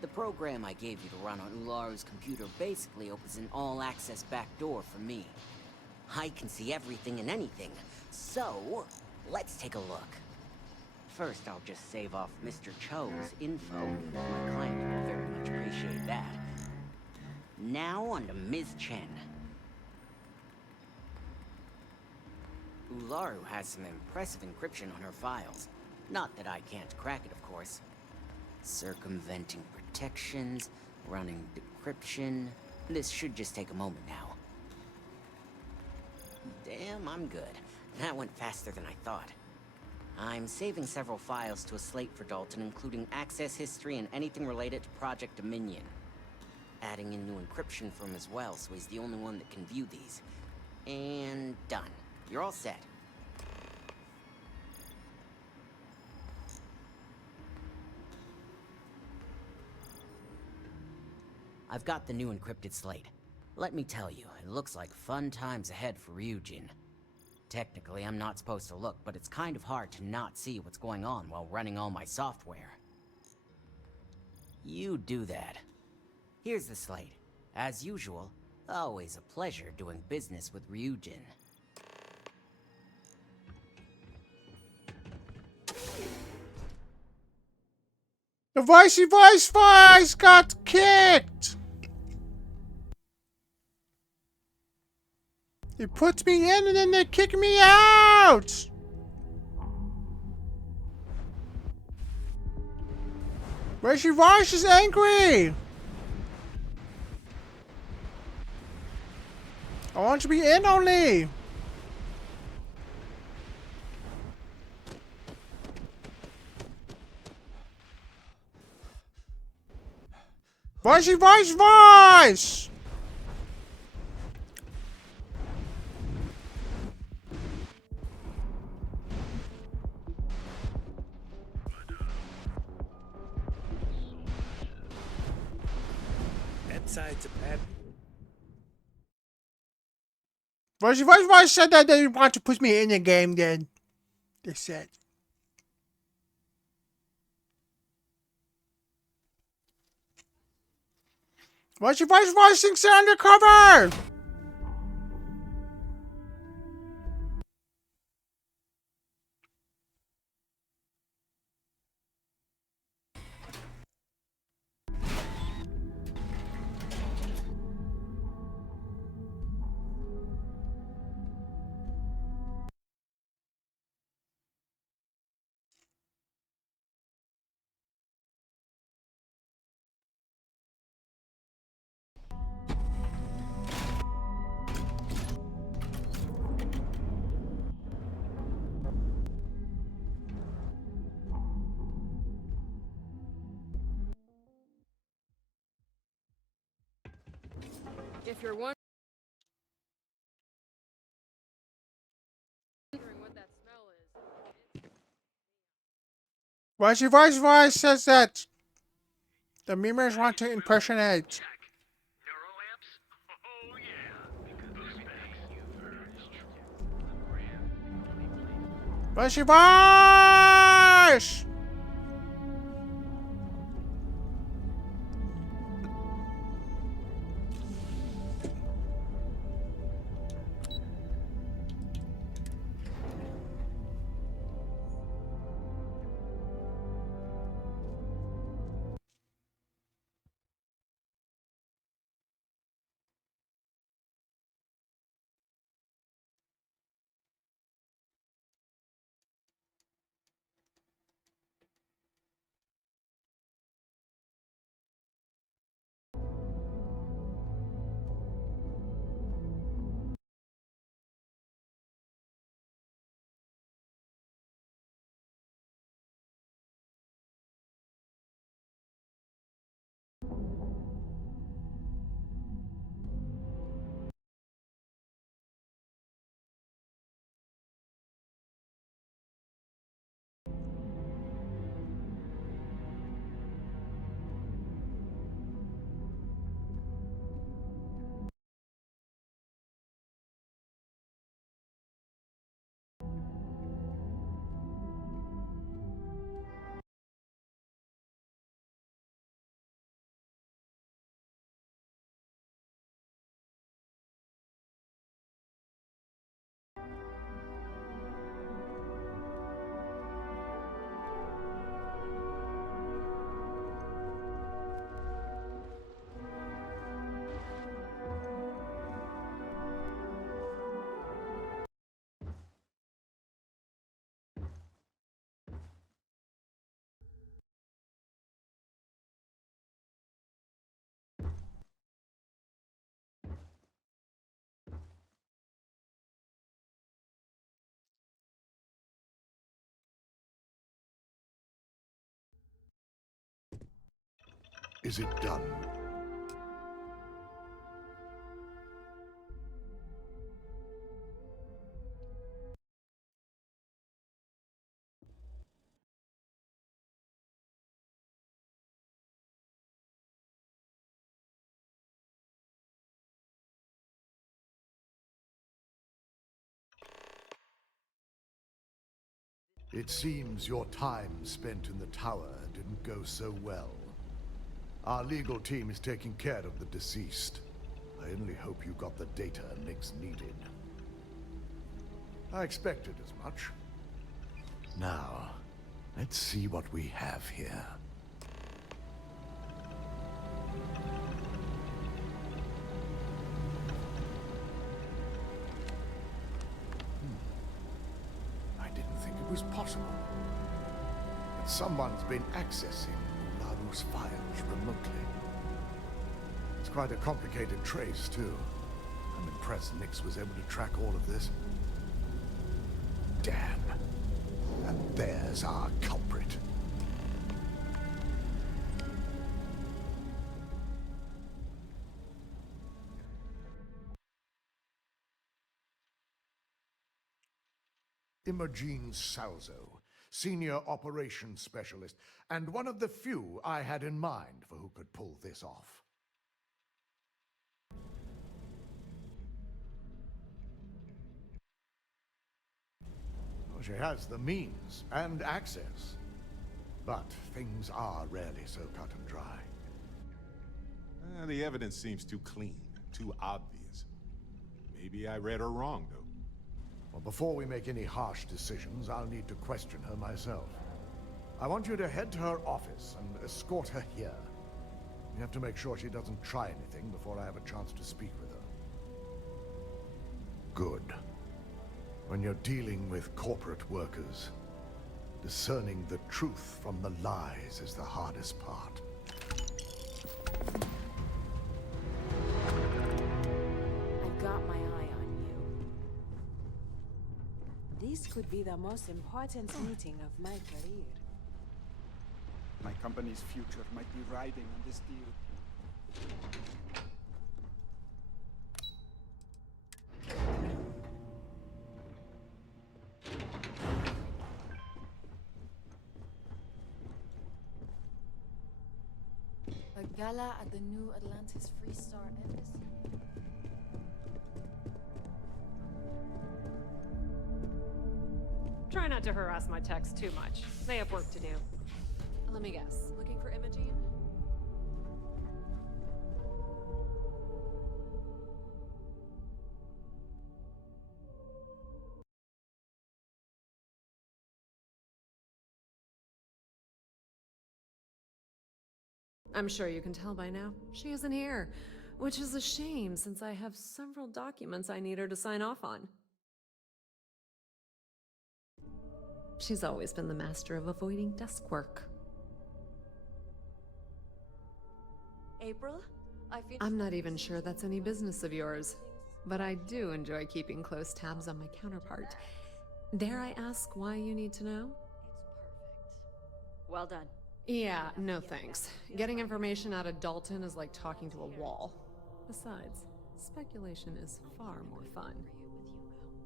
The program I gave you to run on Ularu's computer basically opens an all-access backdoor for me. I can see everything and anything, so let's take a look. First, I'll just save off Mr. Cho's info. My client will very much appreciate that. Now on to Ms. Chen. Ularu has some impressive encryption on her files. Not that I can't crack it, of course. Circumventing protections, running decryption. This should just take a moment now. Damn, I'm good. That went faster than I thought. I'm saving several files to a slate for Dalton, including access history and anything related to Project Dominion. Adding in new encryption for him as well, so he's the only one that can view these. And done. You're all set. I've got the new encrypted slate. Let me tell you, it looks like fun times ahead for Ryujin. Technically, I'm not supposed to look, but it's kind of hard to not see what's going on while running all my software. You do that. Here's the slate. As usual, always a pleasure doing business with Ryujin. The voice got kicked! They put me in and then they kick me out! Voice is angry! I want to be in only! Voice! That side's a bad. Voice said that they want to put me in the game then. They said. Voice thinks they're undercover! If you're wondering what that smell is, Voice says that the memers want to impersonate. Voice! Is it done? It seems your time spent in the tower didn't go so well. Our legal team is taking care of the deceased. I only hope you got the data Nix needed. I expected as much. Now, let's see what we have here. I didn't think it was possible. But someone's been accessing Ularu's files remotely. It's quite a complicated trace, too. I'm impressed Nix was able to track all of this. Damn. And there's our culprit. Imogene Salzo, Senior Operations Specialist, and one of the few I had in mind for who could pull this off. Well, she has the means and access, but things are rarely so cut and dry. The evidence seems too clean, too obvious. Maybe I read her wrong, though. Well, before we make any harsh decisions, I'll need to question her myself. I want you to head to her office and escort her here. We have to make sure she doesn't try anything before I have a chance to speak with her. Good. When you're dealing with corporate workers, discerning the truth from the lies is the hardest part. I've got my eye on you. This could be the most important meeting of my career. My company's future might be riding on this deal. A gala at the New Atlantis Freestar Embassy. Try not to harass my techs too much. They have work to do. Let me guess. Looking for Imogene? I'm sure you can tell by now. She isn't here, which is a shame since I have several documents I need her to sign off on. She's always been the master of avoiding desk work. April? I'm not even sure that's any business of yours, but I do enjoy keeping close tabs on my counterpart. Dare I ask why you need to know? Well done. Yeah, no thanks. Getting information out of Dalton is like talking to a wall. Besides, speculation is far more fun.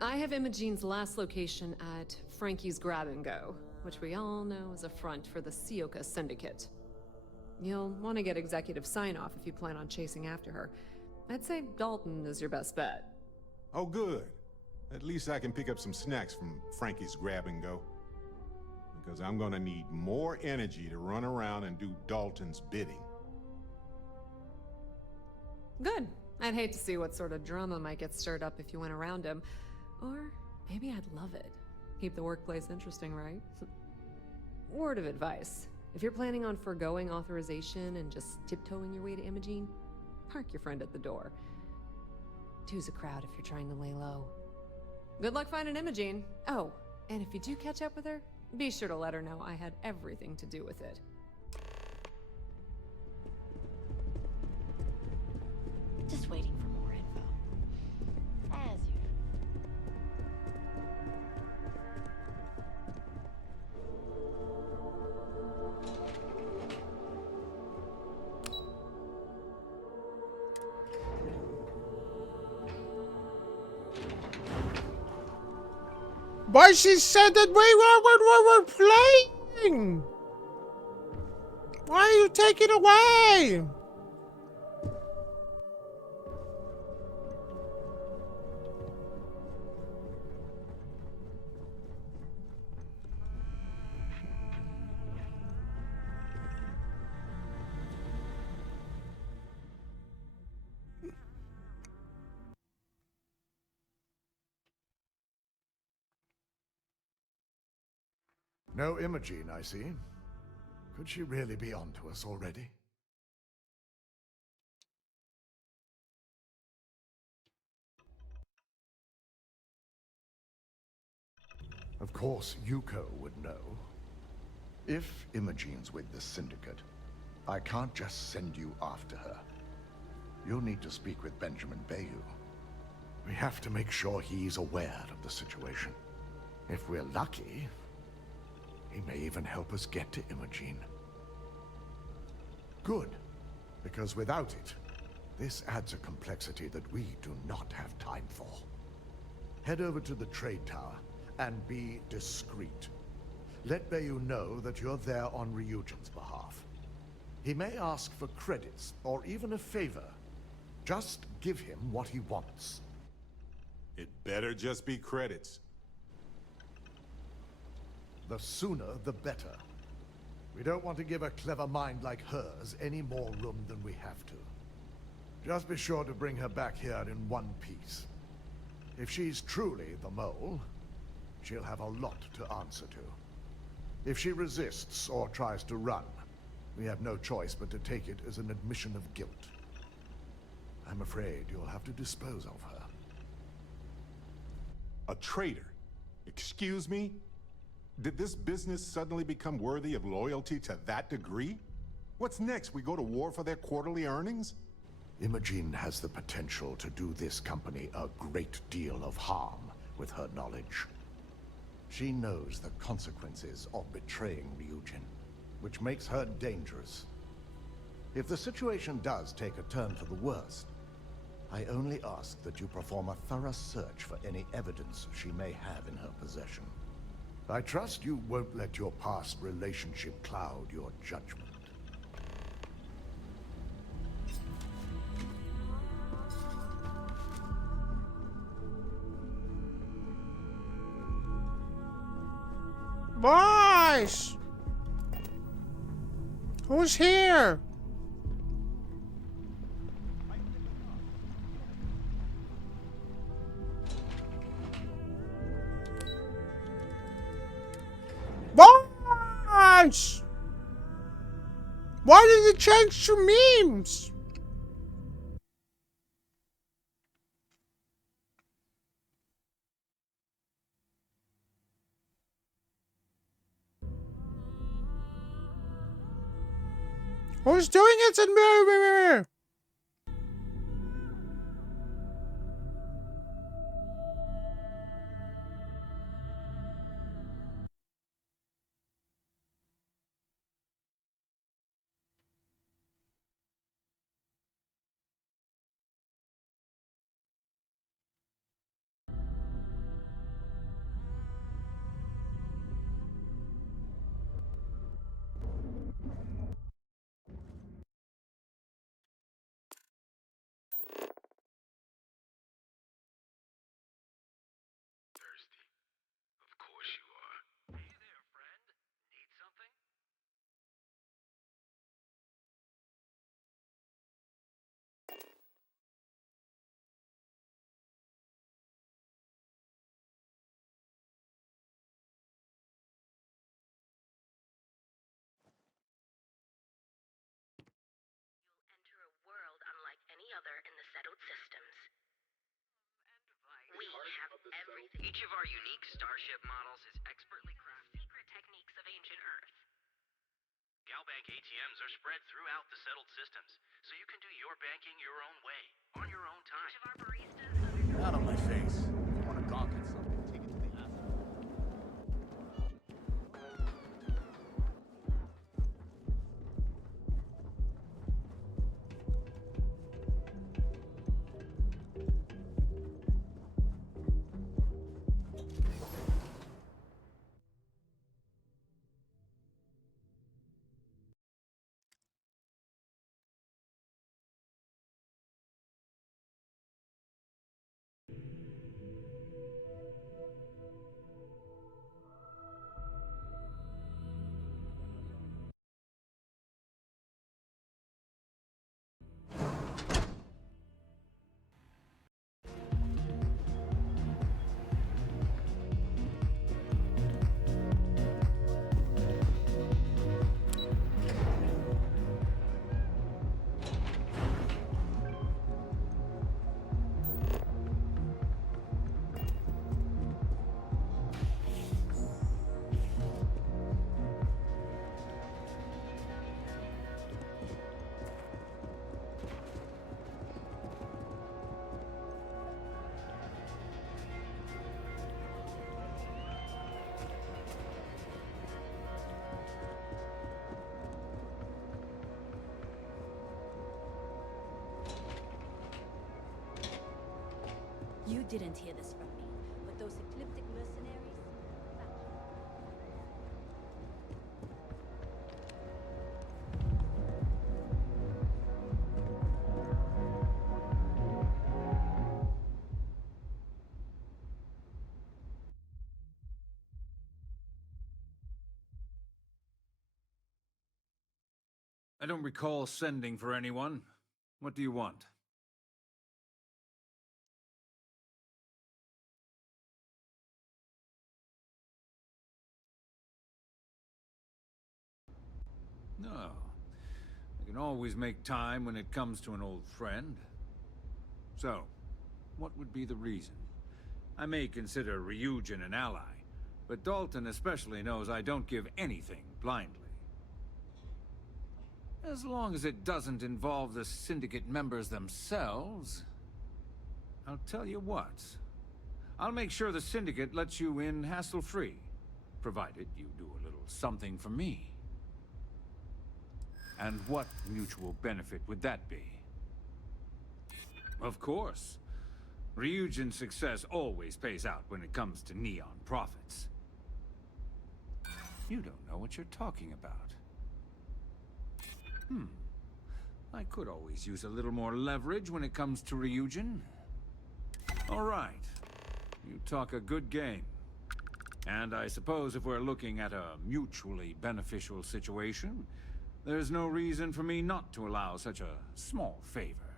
I have Imogene's last location at Frankie's Grab and Go, which we all know is a front for the Sioka Syndicate. You'll want to get executive sign-off if you plan on chasing after her. I'd say Dalton is your best bet. Oh, good. At least I can pick up some snacks from Frankie's Grab and Go. Because I'm gonna need more energy to run around and do Dalton's bidding. Good. I'd hate to see what sort of drama might get stirred up if you went around him. Or maybe I'd love it. Keep the workplace interesting, right? Word of advice. If you're planning on foregoing authorization and just tiptoeing your way to Imogene, park your friend at the door. Two's a crowd if you're trying to lay low. Good luck finding Imogene. Oh, and if you do catch up with her, be sure to let her know I had everything to do with it. Just waiting for more info. As usual. But she said that we were playing. Why are you taking away? No Imogene, I see. Could she really be onto us already? Of course, Yuko would know. If Imogene's with the Syndicate, I can't just send you after her. You'll need to speak with Benjamin Bayou. We have to make sure he's aware of the situation. If we're lucky, he may even help us get to Imogene. Good, because without it, this adds a complexity that we do not have time for. Head over to the trade tower and be discreet. Let Bayou know that you're there on Ryujin's behalf. He may ask for credits or even a favor. Just give him what he wants. It better just be credits. The sooner, the better. We don't want to give a clever mind like hers any more room than we have to. Just be sure to bring her back here in one piece. If she's truly the mole, she'll have a lot to answer to. If she resists or tries to run, we have no choice but to take it as an admission of guilt. I'm afraid you'll have to dispose of her. A traitor? Excuse me? Did this business suddenly become worthy of loyalty to that degree? What's next? We go to war for their quarterly earnings? Imogene has the potential to do this company a great deal of harm with her knowledge. She knows the consequences of betraying Ryujin, which makes her dangerous. If the situation does take a turn for the worst, I only ask that you perform a thorough search for any evidence she may have in her possession. I trust you won't let your past relationship cloud your judgment. Boys! Who's here? Boys! Why did it change to memes? Who's doing it in mirror? In the settled systems. We have everything. Each of our unique starship models is expertly crafted. Secret techniques of ancient Earth. Galbank ATMs are spread throughout the settled systems, so you can do your banking your own way, on your own time. Each of our baristas. Out of my face. If you want to gawk at something, take it to the attic. didn't hear this from me, but those ecliptic mercenaries... I don't recall sending for anyone. What do you want? No. I can always make time when it comes to an old friend. So, what would be the reason? I may consider Ryujin an ally, but Dalton especially knows I don't give anything blindly. As long as it doesn't involve the Syndicate members themselves, I'll tell you what. I'll make sure the Syndicate lets you in hassle-free, provided you do a little something for me. And what mutual benefit would that be? Of course. Ryujin's success always pays out when it comes to Neon profits. You don't know what you're talking about. I could always use a little more leverage when it comes to Ryujin. All right. You talk a good game. And I suppose if we're looking at a mutually beneficial situation, there's no reason for me not to allow such a small favor.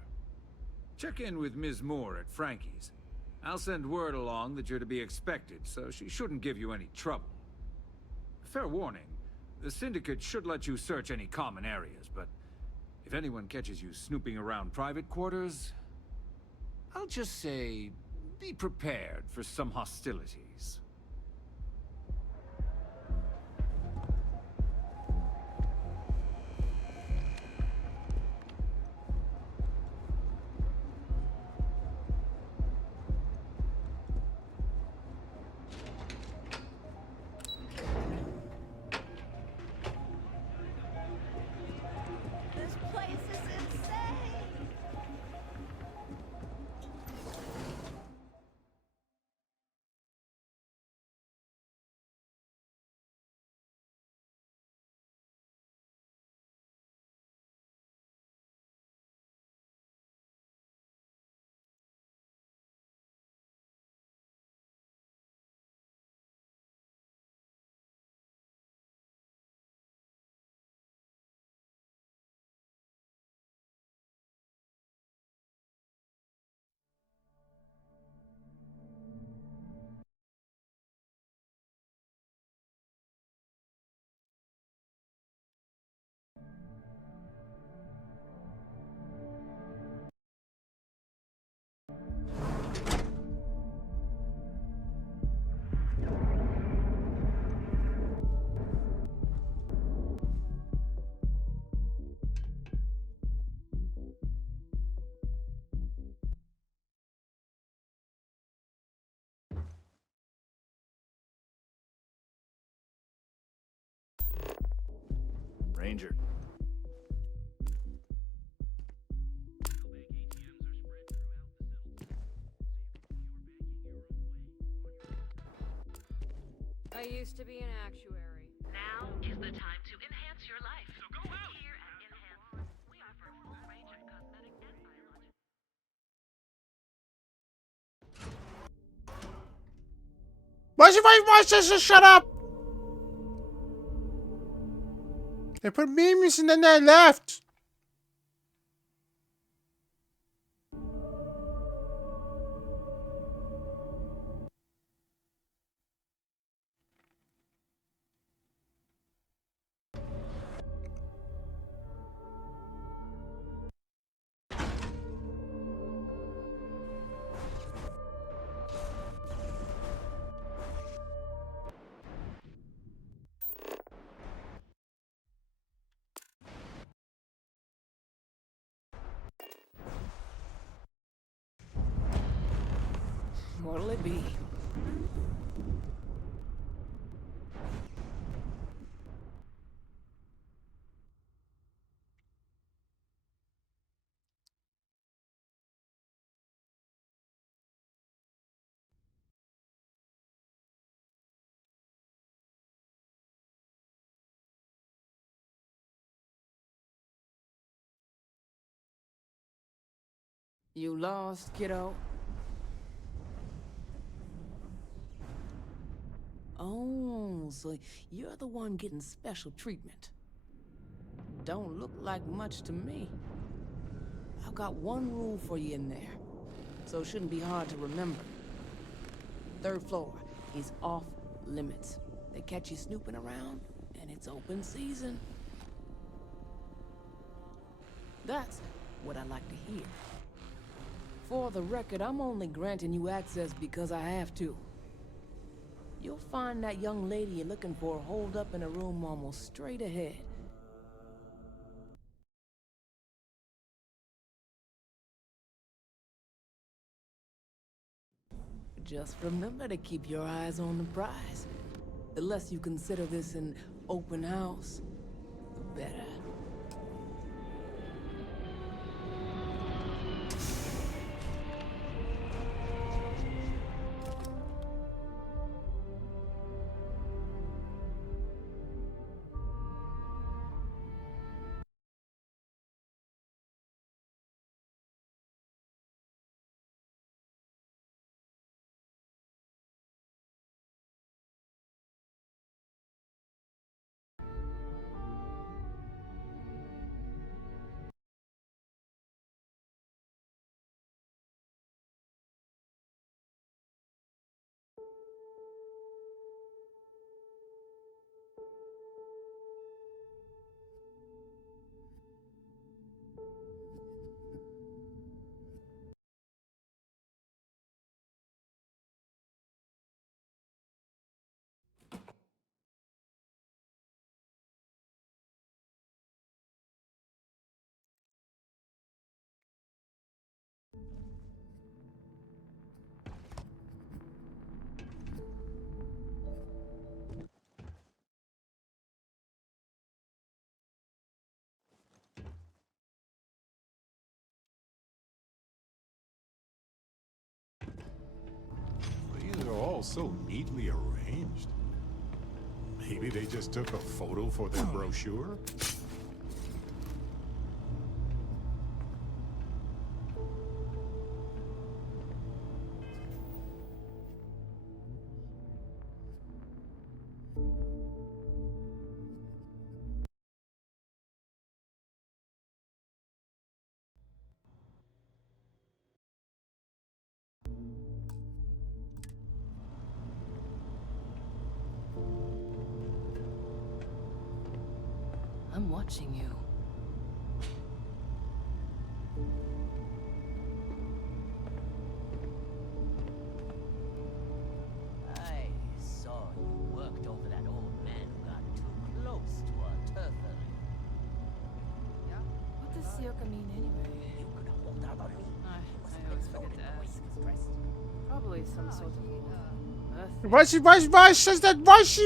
Check in with Ms. Moore at Frankie's. I'll send word along that you're to be expected, so she shouldn't give you any trouble. Fair warning, the Syndicate should let you search any common areas, but if anyone catches you snooping around private quarters, I'll just say, be prepared for some hostilities. This place is insane! Ranger. I used to be an actuary. Now is the time to enhance your life. So go out! Here at Enhance, we offer a full range of cosmetic and biological... Why's your voice just shut up? They put memes and then they left. What'll it be? You lost, kiddo? Oh, so you're the one getting special treatment. Don't look like much to me. I've got one rule for you in there, so it shouldn't be hard to remember. Third floor is off limits. They catch you snooping around, and it's open season. That's what I like to hear. For the record, I'm only granting you access because I have to. You'll find that young lady you're looking for holed up in a room almost straight ahead. Just remember to keep your eyes on the prize. The less you consider this an open house, the better. These are all so neatly arranged. Maybe they just took a photo for their brochure? I'm watching you. I saw you worked over that old man who got too close to our turf earlier. What does Sioka mean anyway? You could hold out on me. I always forget to ask. Probably some sort of Voice says that voice.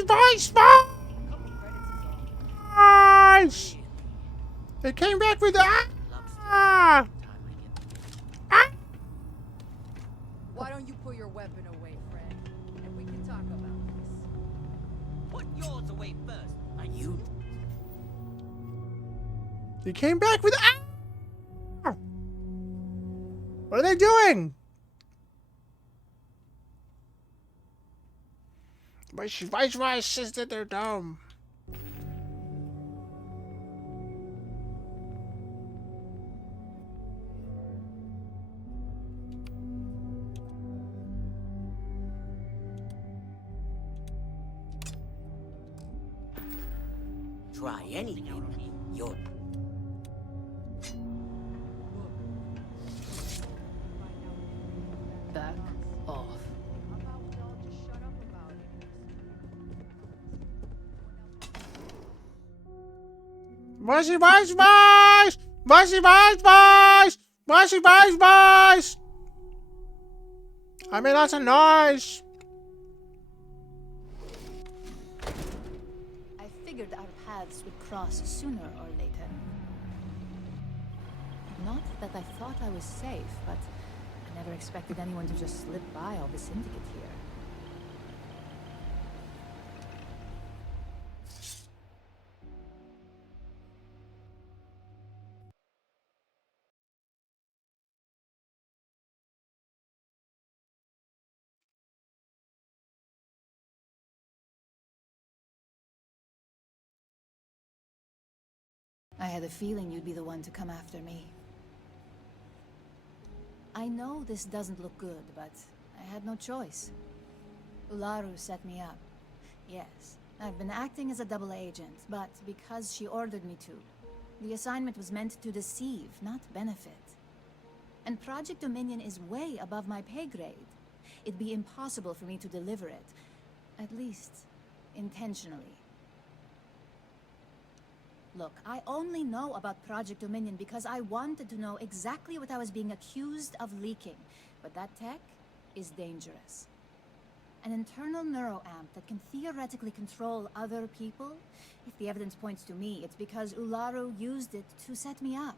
They came back with the Why don't you put your weapon away, friend? And we can talk about this. Put yours away first. Are you? They came back with What are they doing? Voice says that they're dumb. Try anything. You're. Back off. Voice. I made lots of noise. I figured our paths would cross sooner or later. Not that I thought I was safe, but I never expected anyone to just slip by all the syndicate here. I had a feeling you'd be the one to come after me. I know this doesn't look good, but I had no choice. Ularu set me up. Yes, I've been acting as a double agent, but because she ordered me to. The assignment was meant to deceive, not benefit. And Project Dominion is way above my pay grade. It'd be impossible for me to deliver it. At least, intentionally. Look, I only know about Project Dominion because I wanted to know exactly what I was being accused of leaking. But that tech is dangerous. An internal neuroamp that can theoretically control other people? If the evidence points to me, it's because Ularu used it to set me up.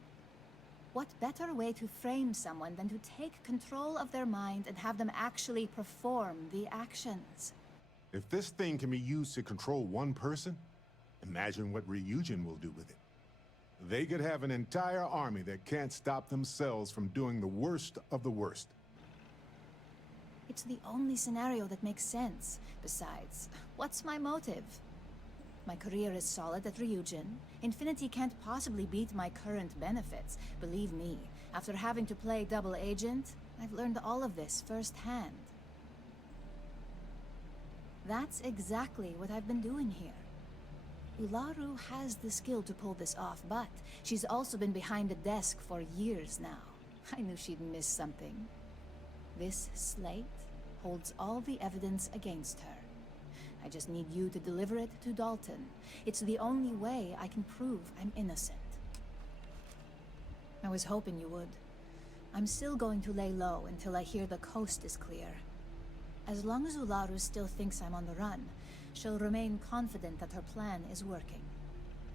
What better way to frame someone than to take control of their mind and have them actually perform the actions? If this thing can be used to control one person, imagine what Ryujin will do with it. They could have an entire army that can't stop themselves from doing the worst of the worst. It's the only scenario that makes sense. Besides, what's my motive? My career is solid at Ryujin. Infinity can't possibly beat my current benefits. Believe me, after having to play double agent, I've learned all of this firsthand. That's exactly what I've been doing here. Ularu has the skill to pull this off, but she's also been behind the desk for years now. I knew she'd miss something. This slate holds all the evidence against her. I just need you to deliver it to Dalton. It's the only way I can prove I'm innocent. I was hoping you would. I'm still going to lay low until I hear the coast is clear. As long as Ularu still thinks I'm on the run, she'll remain confident that her plan is working.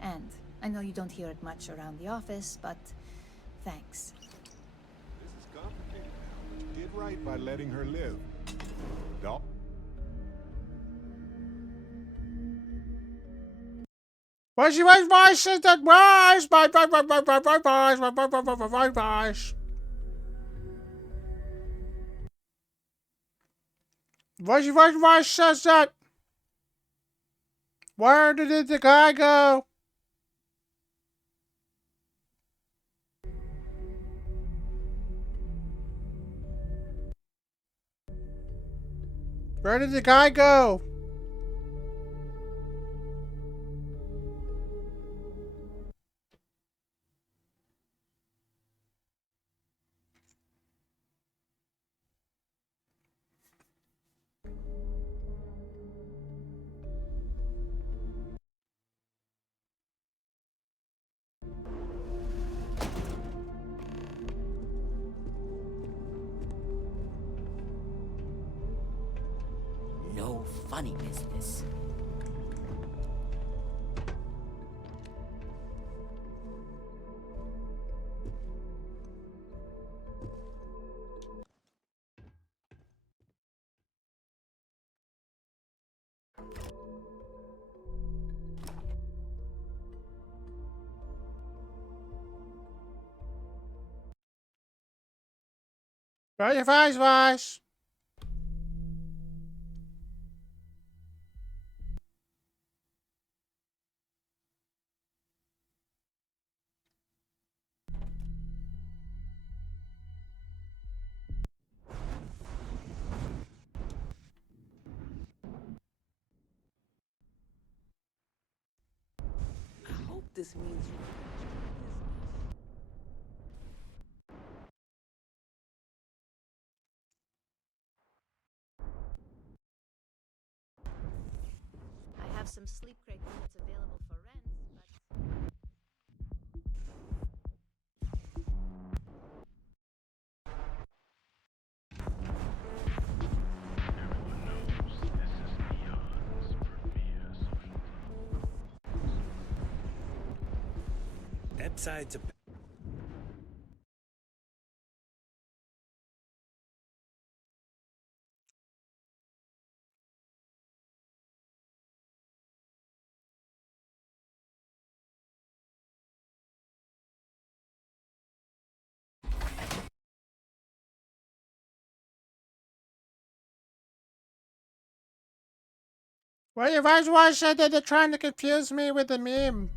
And I know you don't hear it much around the office, but thanks. This is complicated now, but you did right by letting her live. Dal- Why she was says that wise, why says that. Where did the guy go? Where did the guy go? No funny business. Where your vice? I hope this means you. I have some sleep crate units available for rent, but... That side's a... Where your vice said that they're trying to confuse me with the meme.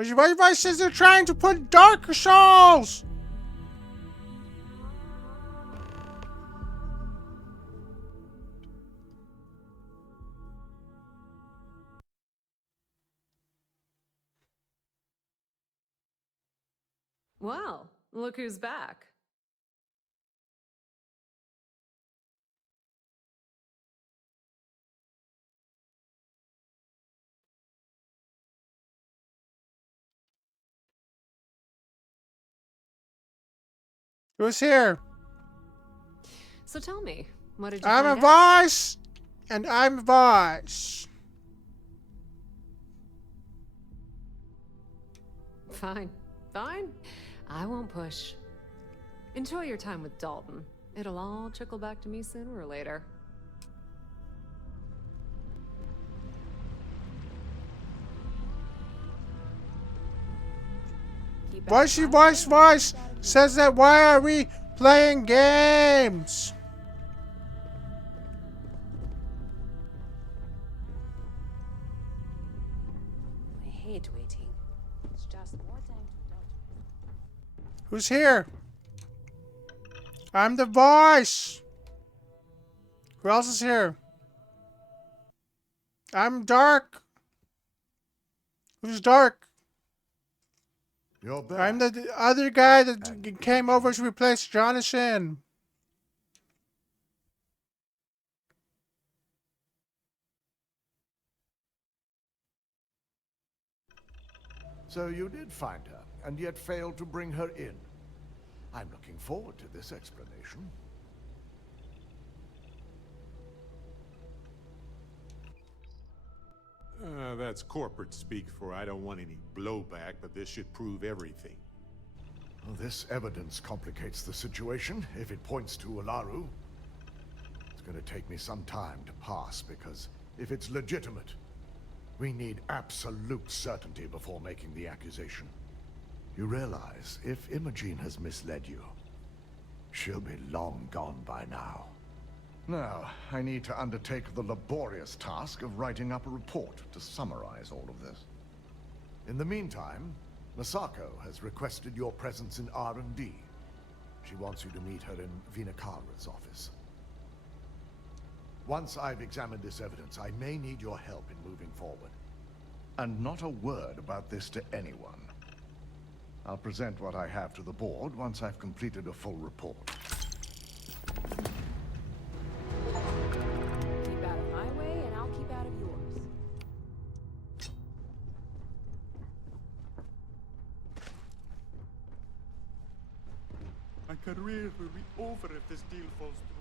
Why says they're trying to put Dark Souls? Well, look who's back. Who's here? So tell me, what did you I'm a find out? voice, and I'm a voice. Fine. Fine. I won't push. Enjoy your time with Dalton. It'll all trickle back to me sooner or later. Voice says that why are we playing games? I hate waiting. It's just more time to indulge. Who's here? I'm the voice. Who else is here? I'm Dark. Who's Dark? You're back. I'm the other guy that came over to replace Jonathan. So you did find her, and yet failed to bring her in. I'm looking forward to this explanation. That's corporate speak for I don't want any blowback, but this should prove everything. Well, this evidence complicates the situation, if it points to Alaru. It's going to take me some time to pass, because if it's legitimate, we need absolute certainty before making the accusation. You realize, if Imogene has misled you, she'll be long gone by now. Now, I need to undertake the laborious task of writing up a report to summarize all of this. In the meantime, Masako has requested your presence in R&D. She wants you to meet her in Vinakara's office. Once I've examined this evidence, I may need your help in moving forward. And not a word about this to anyone. I'll present what I have to the board once I've completed a full report. Keep out of my way, and I'll keep out of yours. My career will be over if this deal falls through.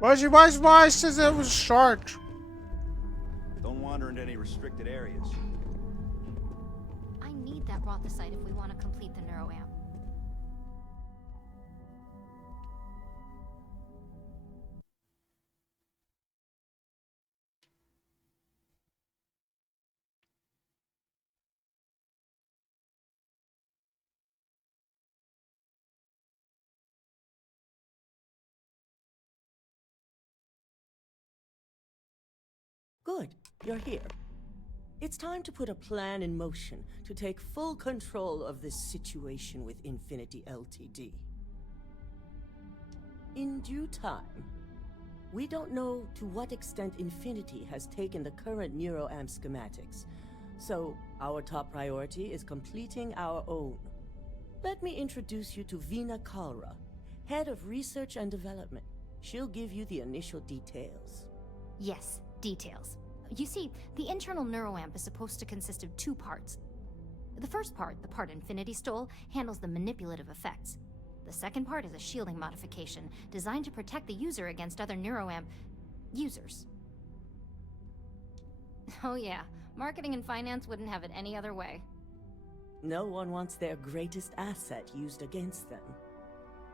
Why says it was short? Don't wander into any restricted areas. I need that Rothicite if we want to complete the neuroamp. Good, you're here. It's time to put a plan in motion to take full control of this situation with Infinity Ltd. In due time. We don't know to what extent Infinity has taken the current NeuroAmp schematics, so our top priority is completing our own. Let me introduce you to Veena Kalra, Head of Research and Development. She'll give you the initial details. Yes, details. You see, the internal neuroamp is supposed to consist of 2 parts. The first part, the part Infinity stole, handles the manipulative effects. The second part is a shielding modification, designed to protect the user against other neuroamp users. Oh yeah, marketing and finance wouldn't have it any other way. No one wants their greatest asset used against them.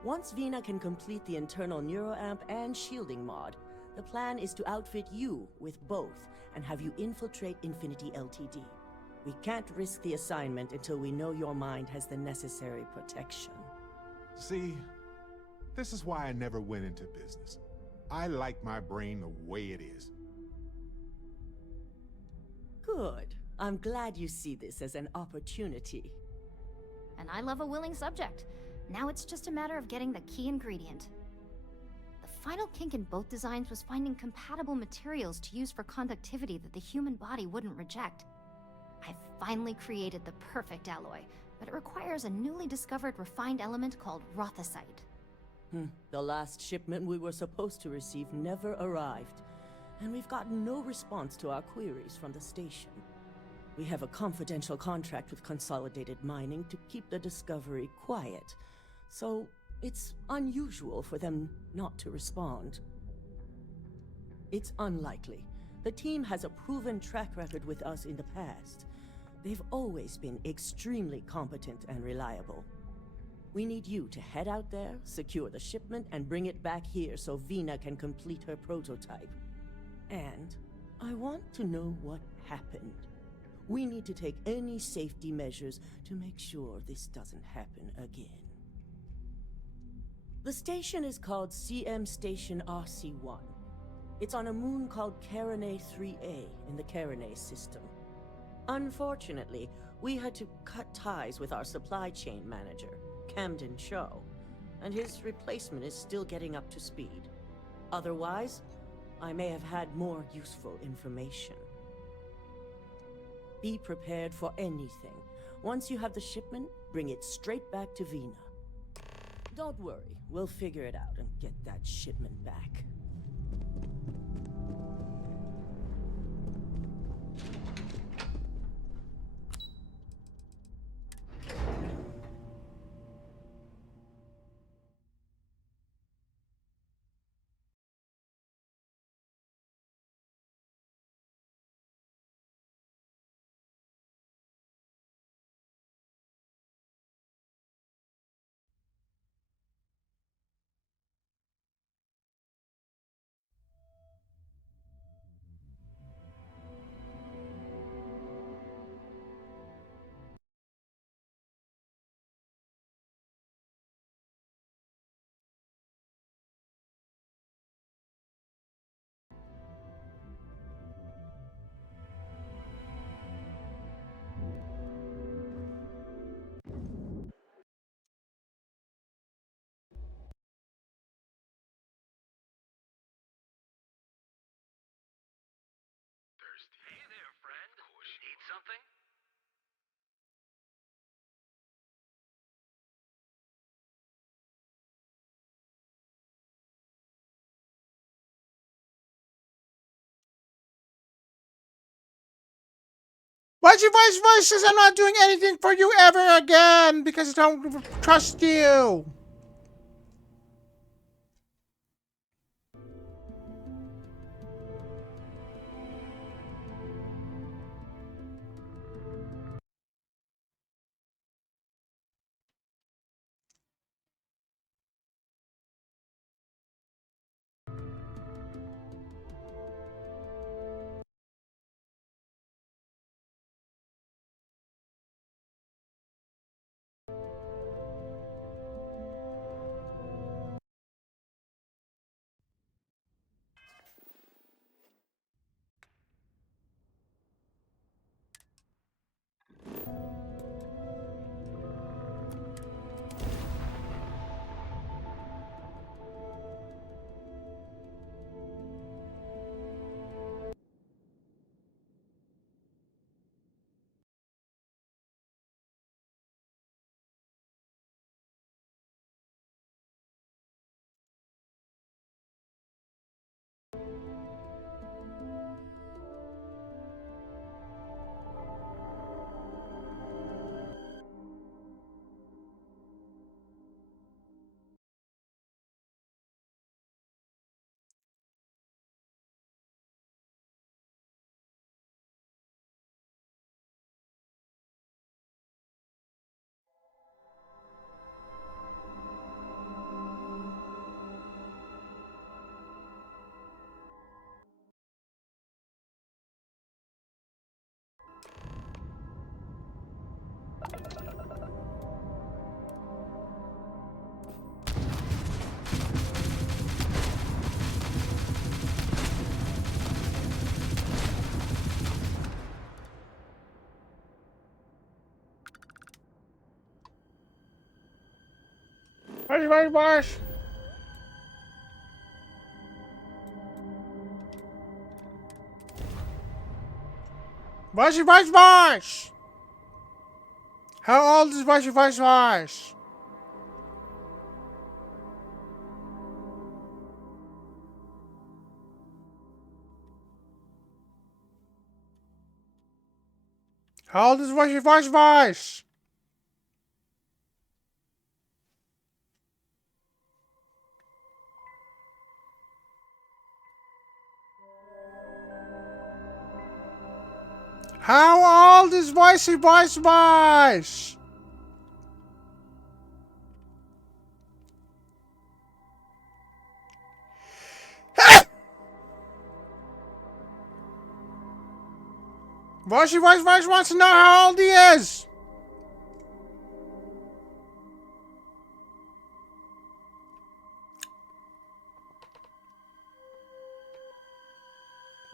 Once Veena can complete the internal neuroamp and shielding mod, the plan is to outfit you with both and have you infiltrate Infinity Ltd. We can't risk the assignment until we know your mind has the necessary protection. See, this is why I never went into business. I like my brain the way it is. Good. I'm glad you see this as an opportunity. And I love a willing subject. Now it's just a matter of getting the key ingredient. The final kink in both designs was finding compatible materials to use for conductivity that the human body wouldn't reject. I've finally created the perfect alloy, but it requires a newly discovered refined element called rothicite. The last shipment we were supposed to receive never arrived, and we've gotten no response to our queries from the station. We have a confidential contract with Consolidated Mining to keep the discovery quiet, so it's unusual for them not to respond. It's unlikely. The team has a proven track record with us in the past. They've always been extremely competent and reliable. We need you to head out there, secure the shipment, and bring it back here so Veena can complete her prototype. And I want to know what happened. We need to take any safety measures to make sure this doesn't happen again. The station is called CM Station RC-1. It's on a moon called Carinae 3A in the Carinae system. Unfortunately, we had to cut ties with our supply chain manager, Camden Cho, and his replacement is still getting up to speed. Otherwise, I may have had more useful information. Be prepared for anything. Once you have the shipment, bring it straight back to Veena. Don't worry, we'll figure it out and get that shipment back. Hey there, friend. Need something? Why's your voice says I'm not doing anything for you ever again because I don't trust you? Voice. Voice. How old is voice? How old is voice? How old is voice? Voice wants to know how old he is.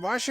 Voice.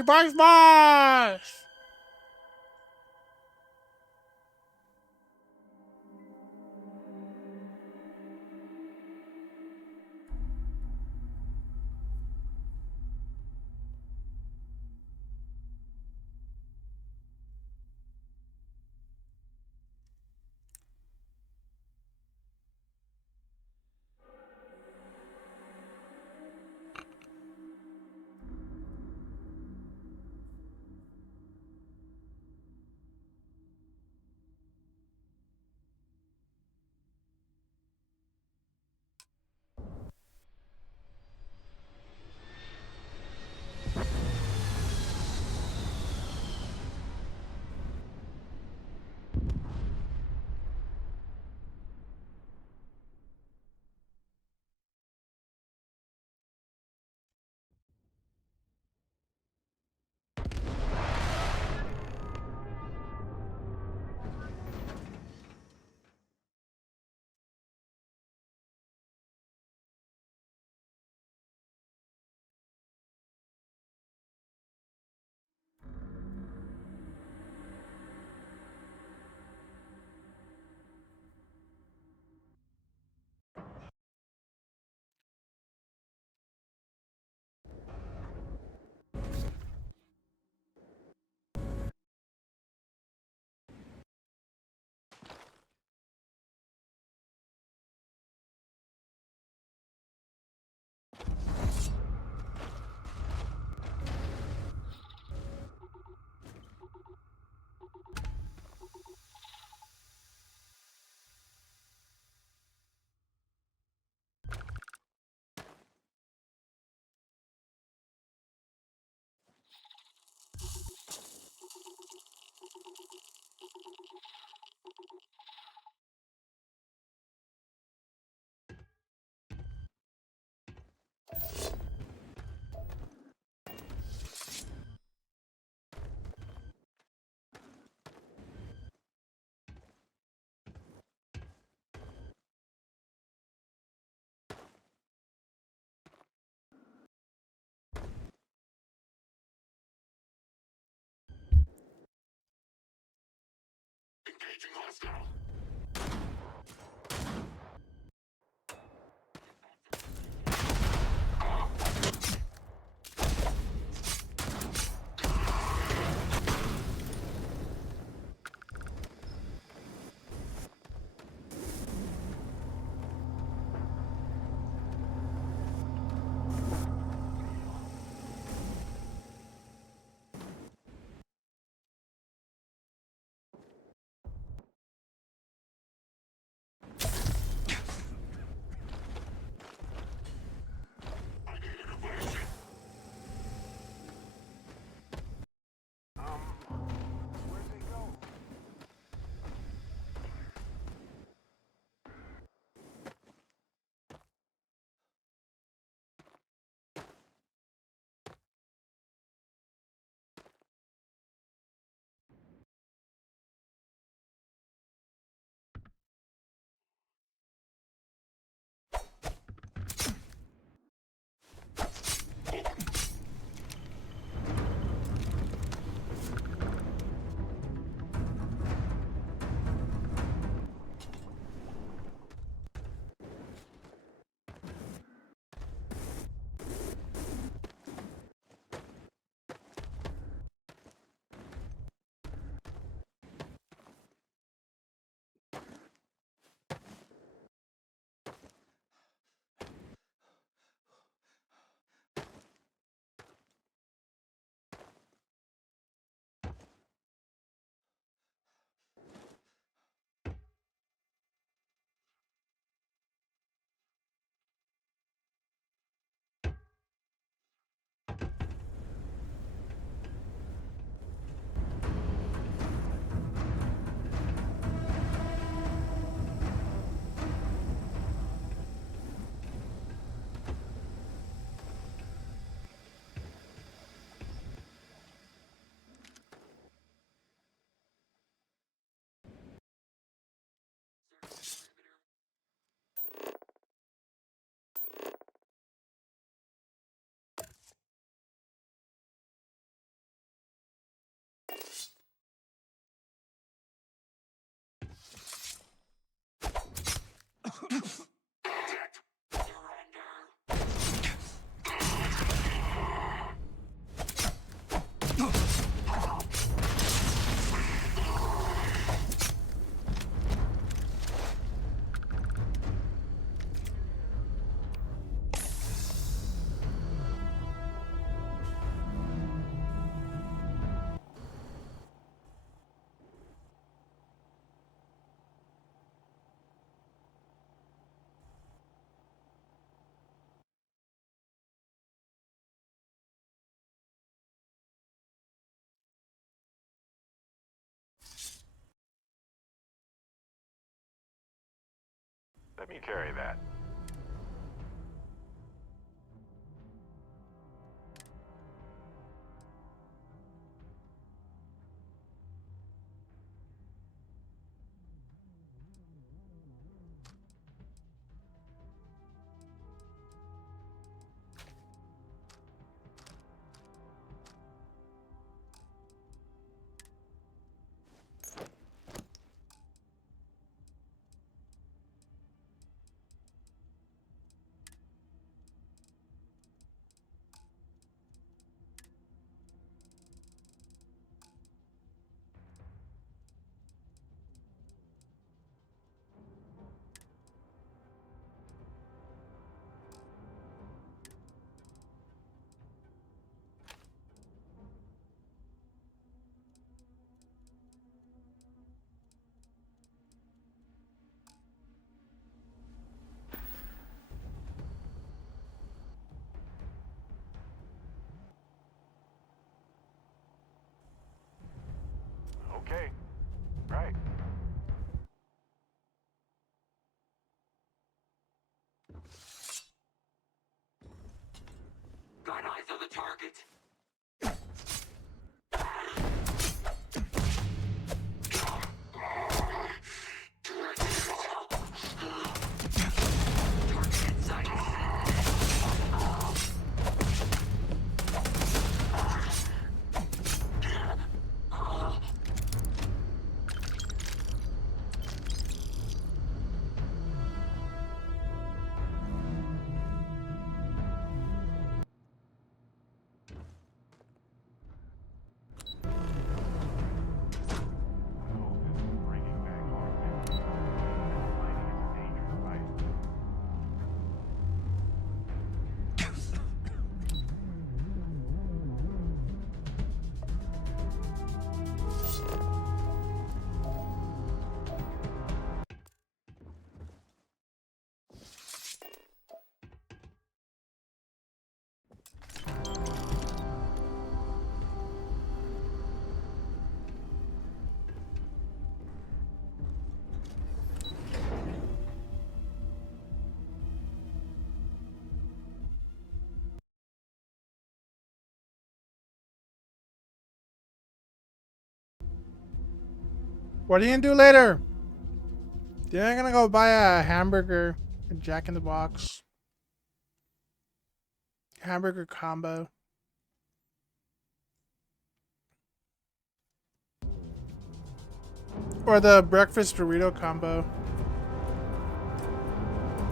Engaging hostile. Let me carry that. Okay. Right. Got eyes on the target. What are you gonna do later? You're gonna go buy a hamburger at Jack in the Box. Hamburger combo. Or the breakfast burrito combo.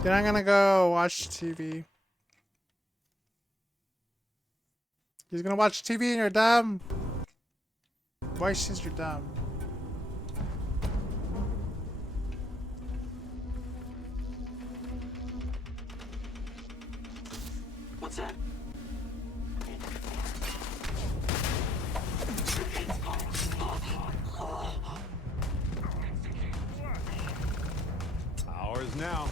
Then I'm gonna go watch TV. He's gonna watch TV and you're dumb. Why says you're dumb? What's that? Ours now.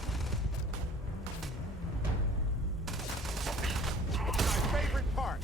My favorite part.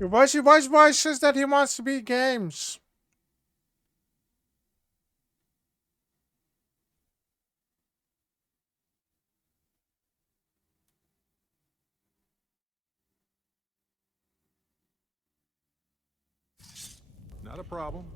Your voice says that he wants to beat games. Not a problem.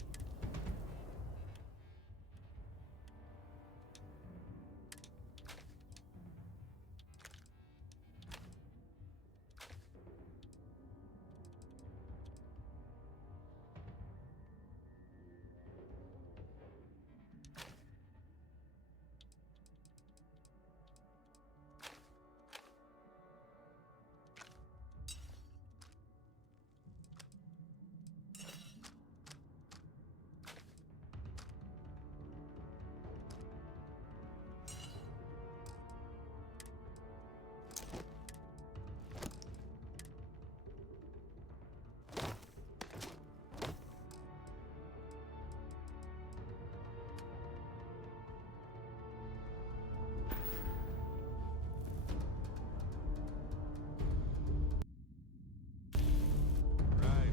Right.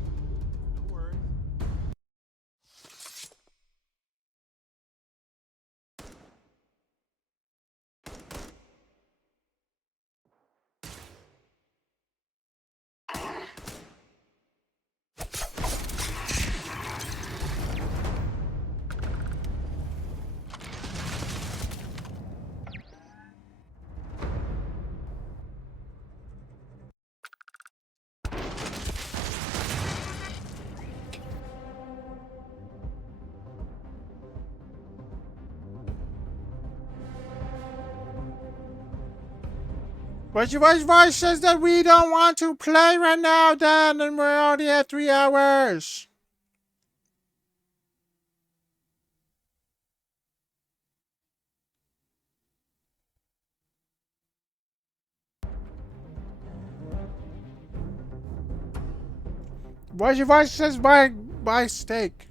No worries. But your voice says that we don't want to play right now, Dan, and we're already at 3 hours. But your voice says buy steak.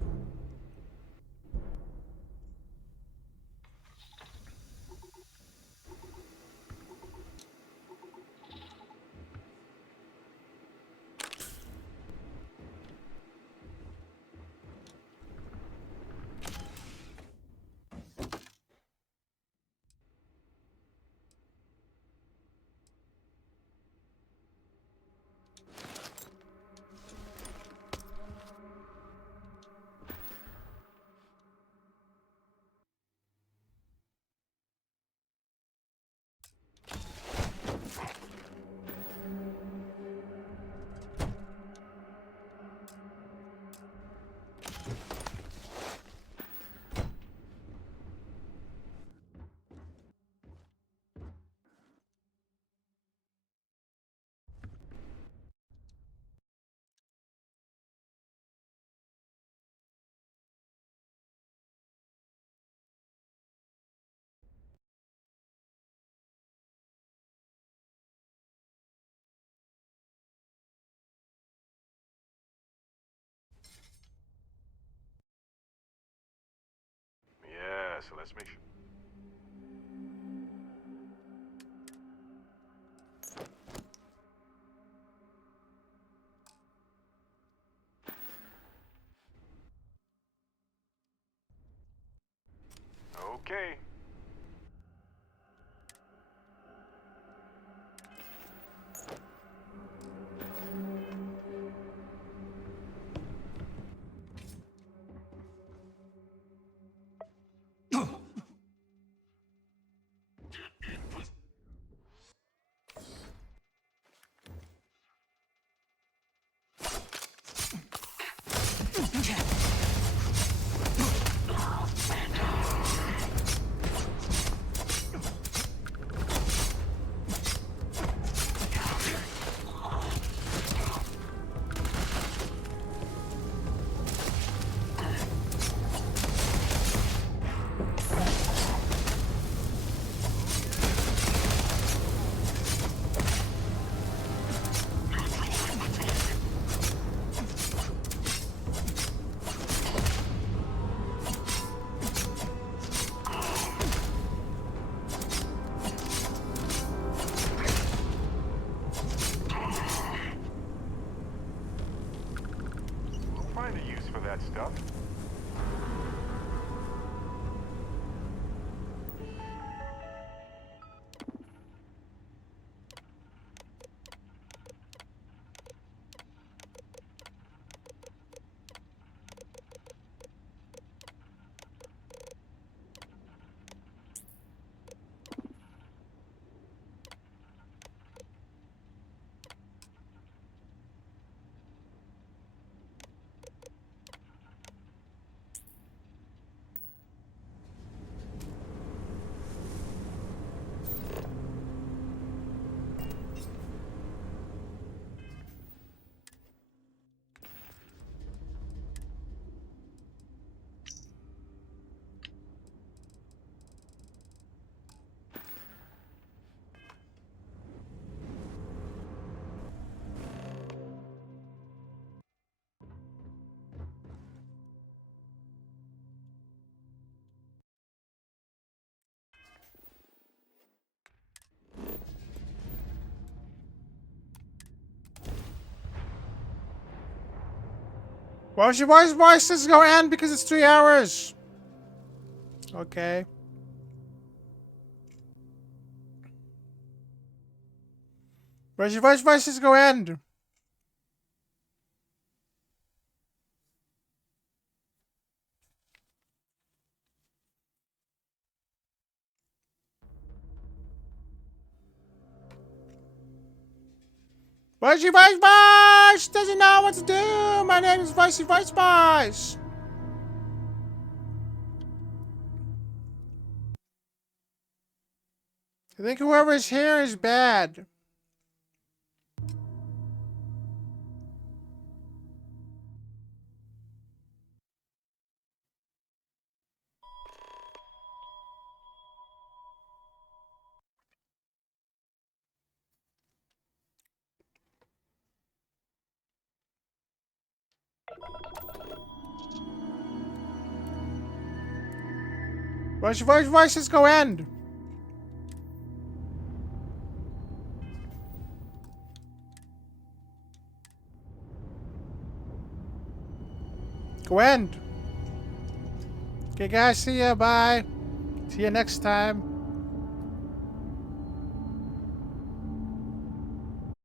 Yeah, so let's make sure. Okay. that stuff. Well, your voice is going to end because it's 3 hours. Okay. Where's your voice is going to end? Where's your voice? Doesn't know what to do. My name is Voicey Voice. I think whoever's here is bad. Where's your voice is going to end? Go end. Okay, guys, see ya. Bye. See you next time.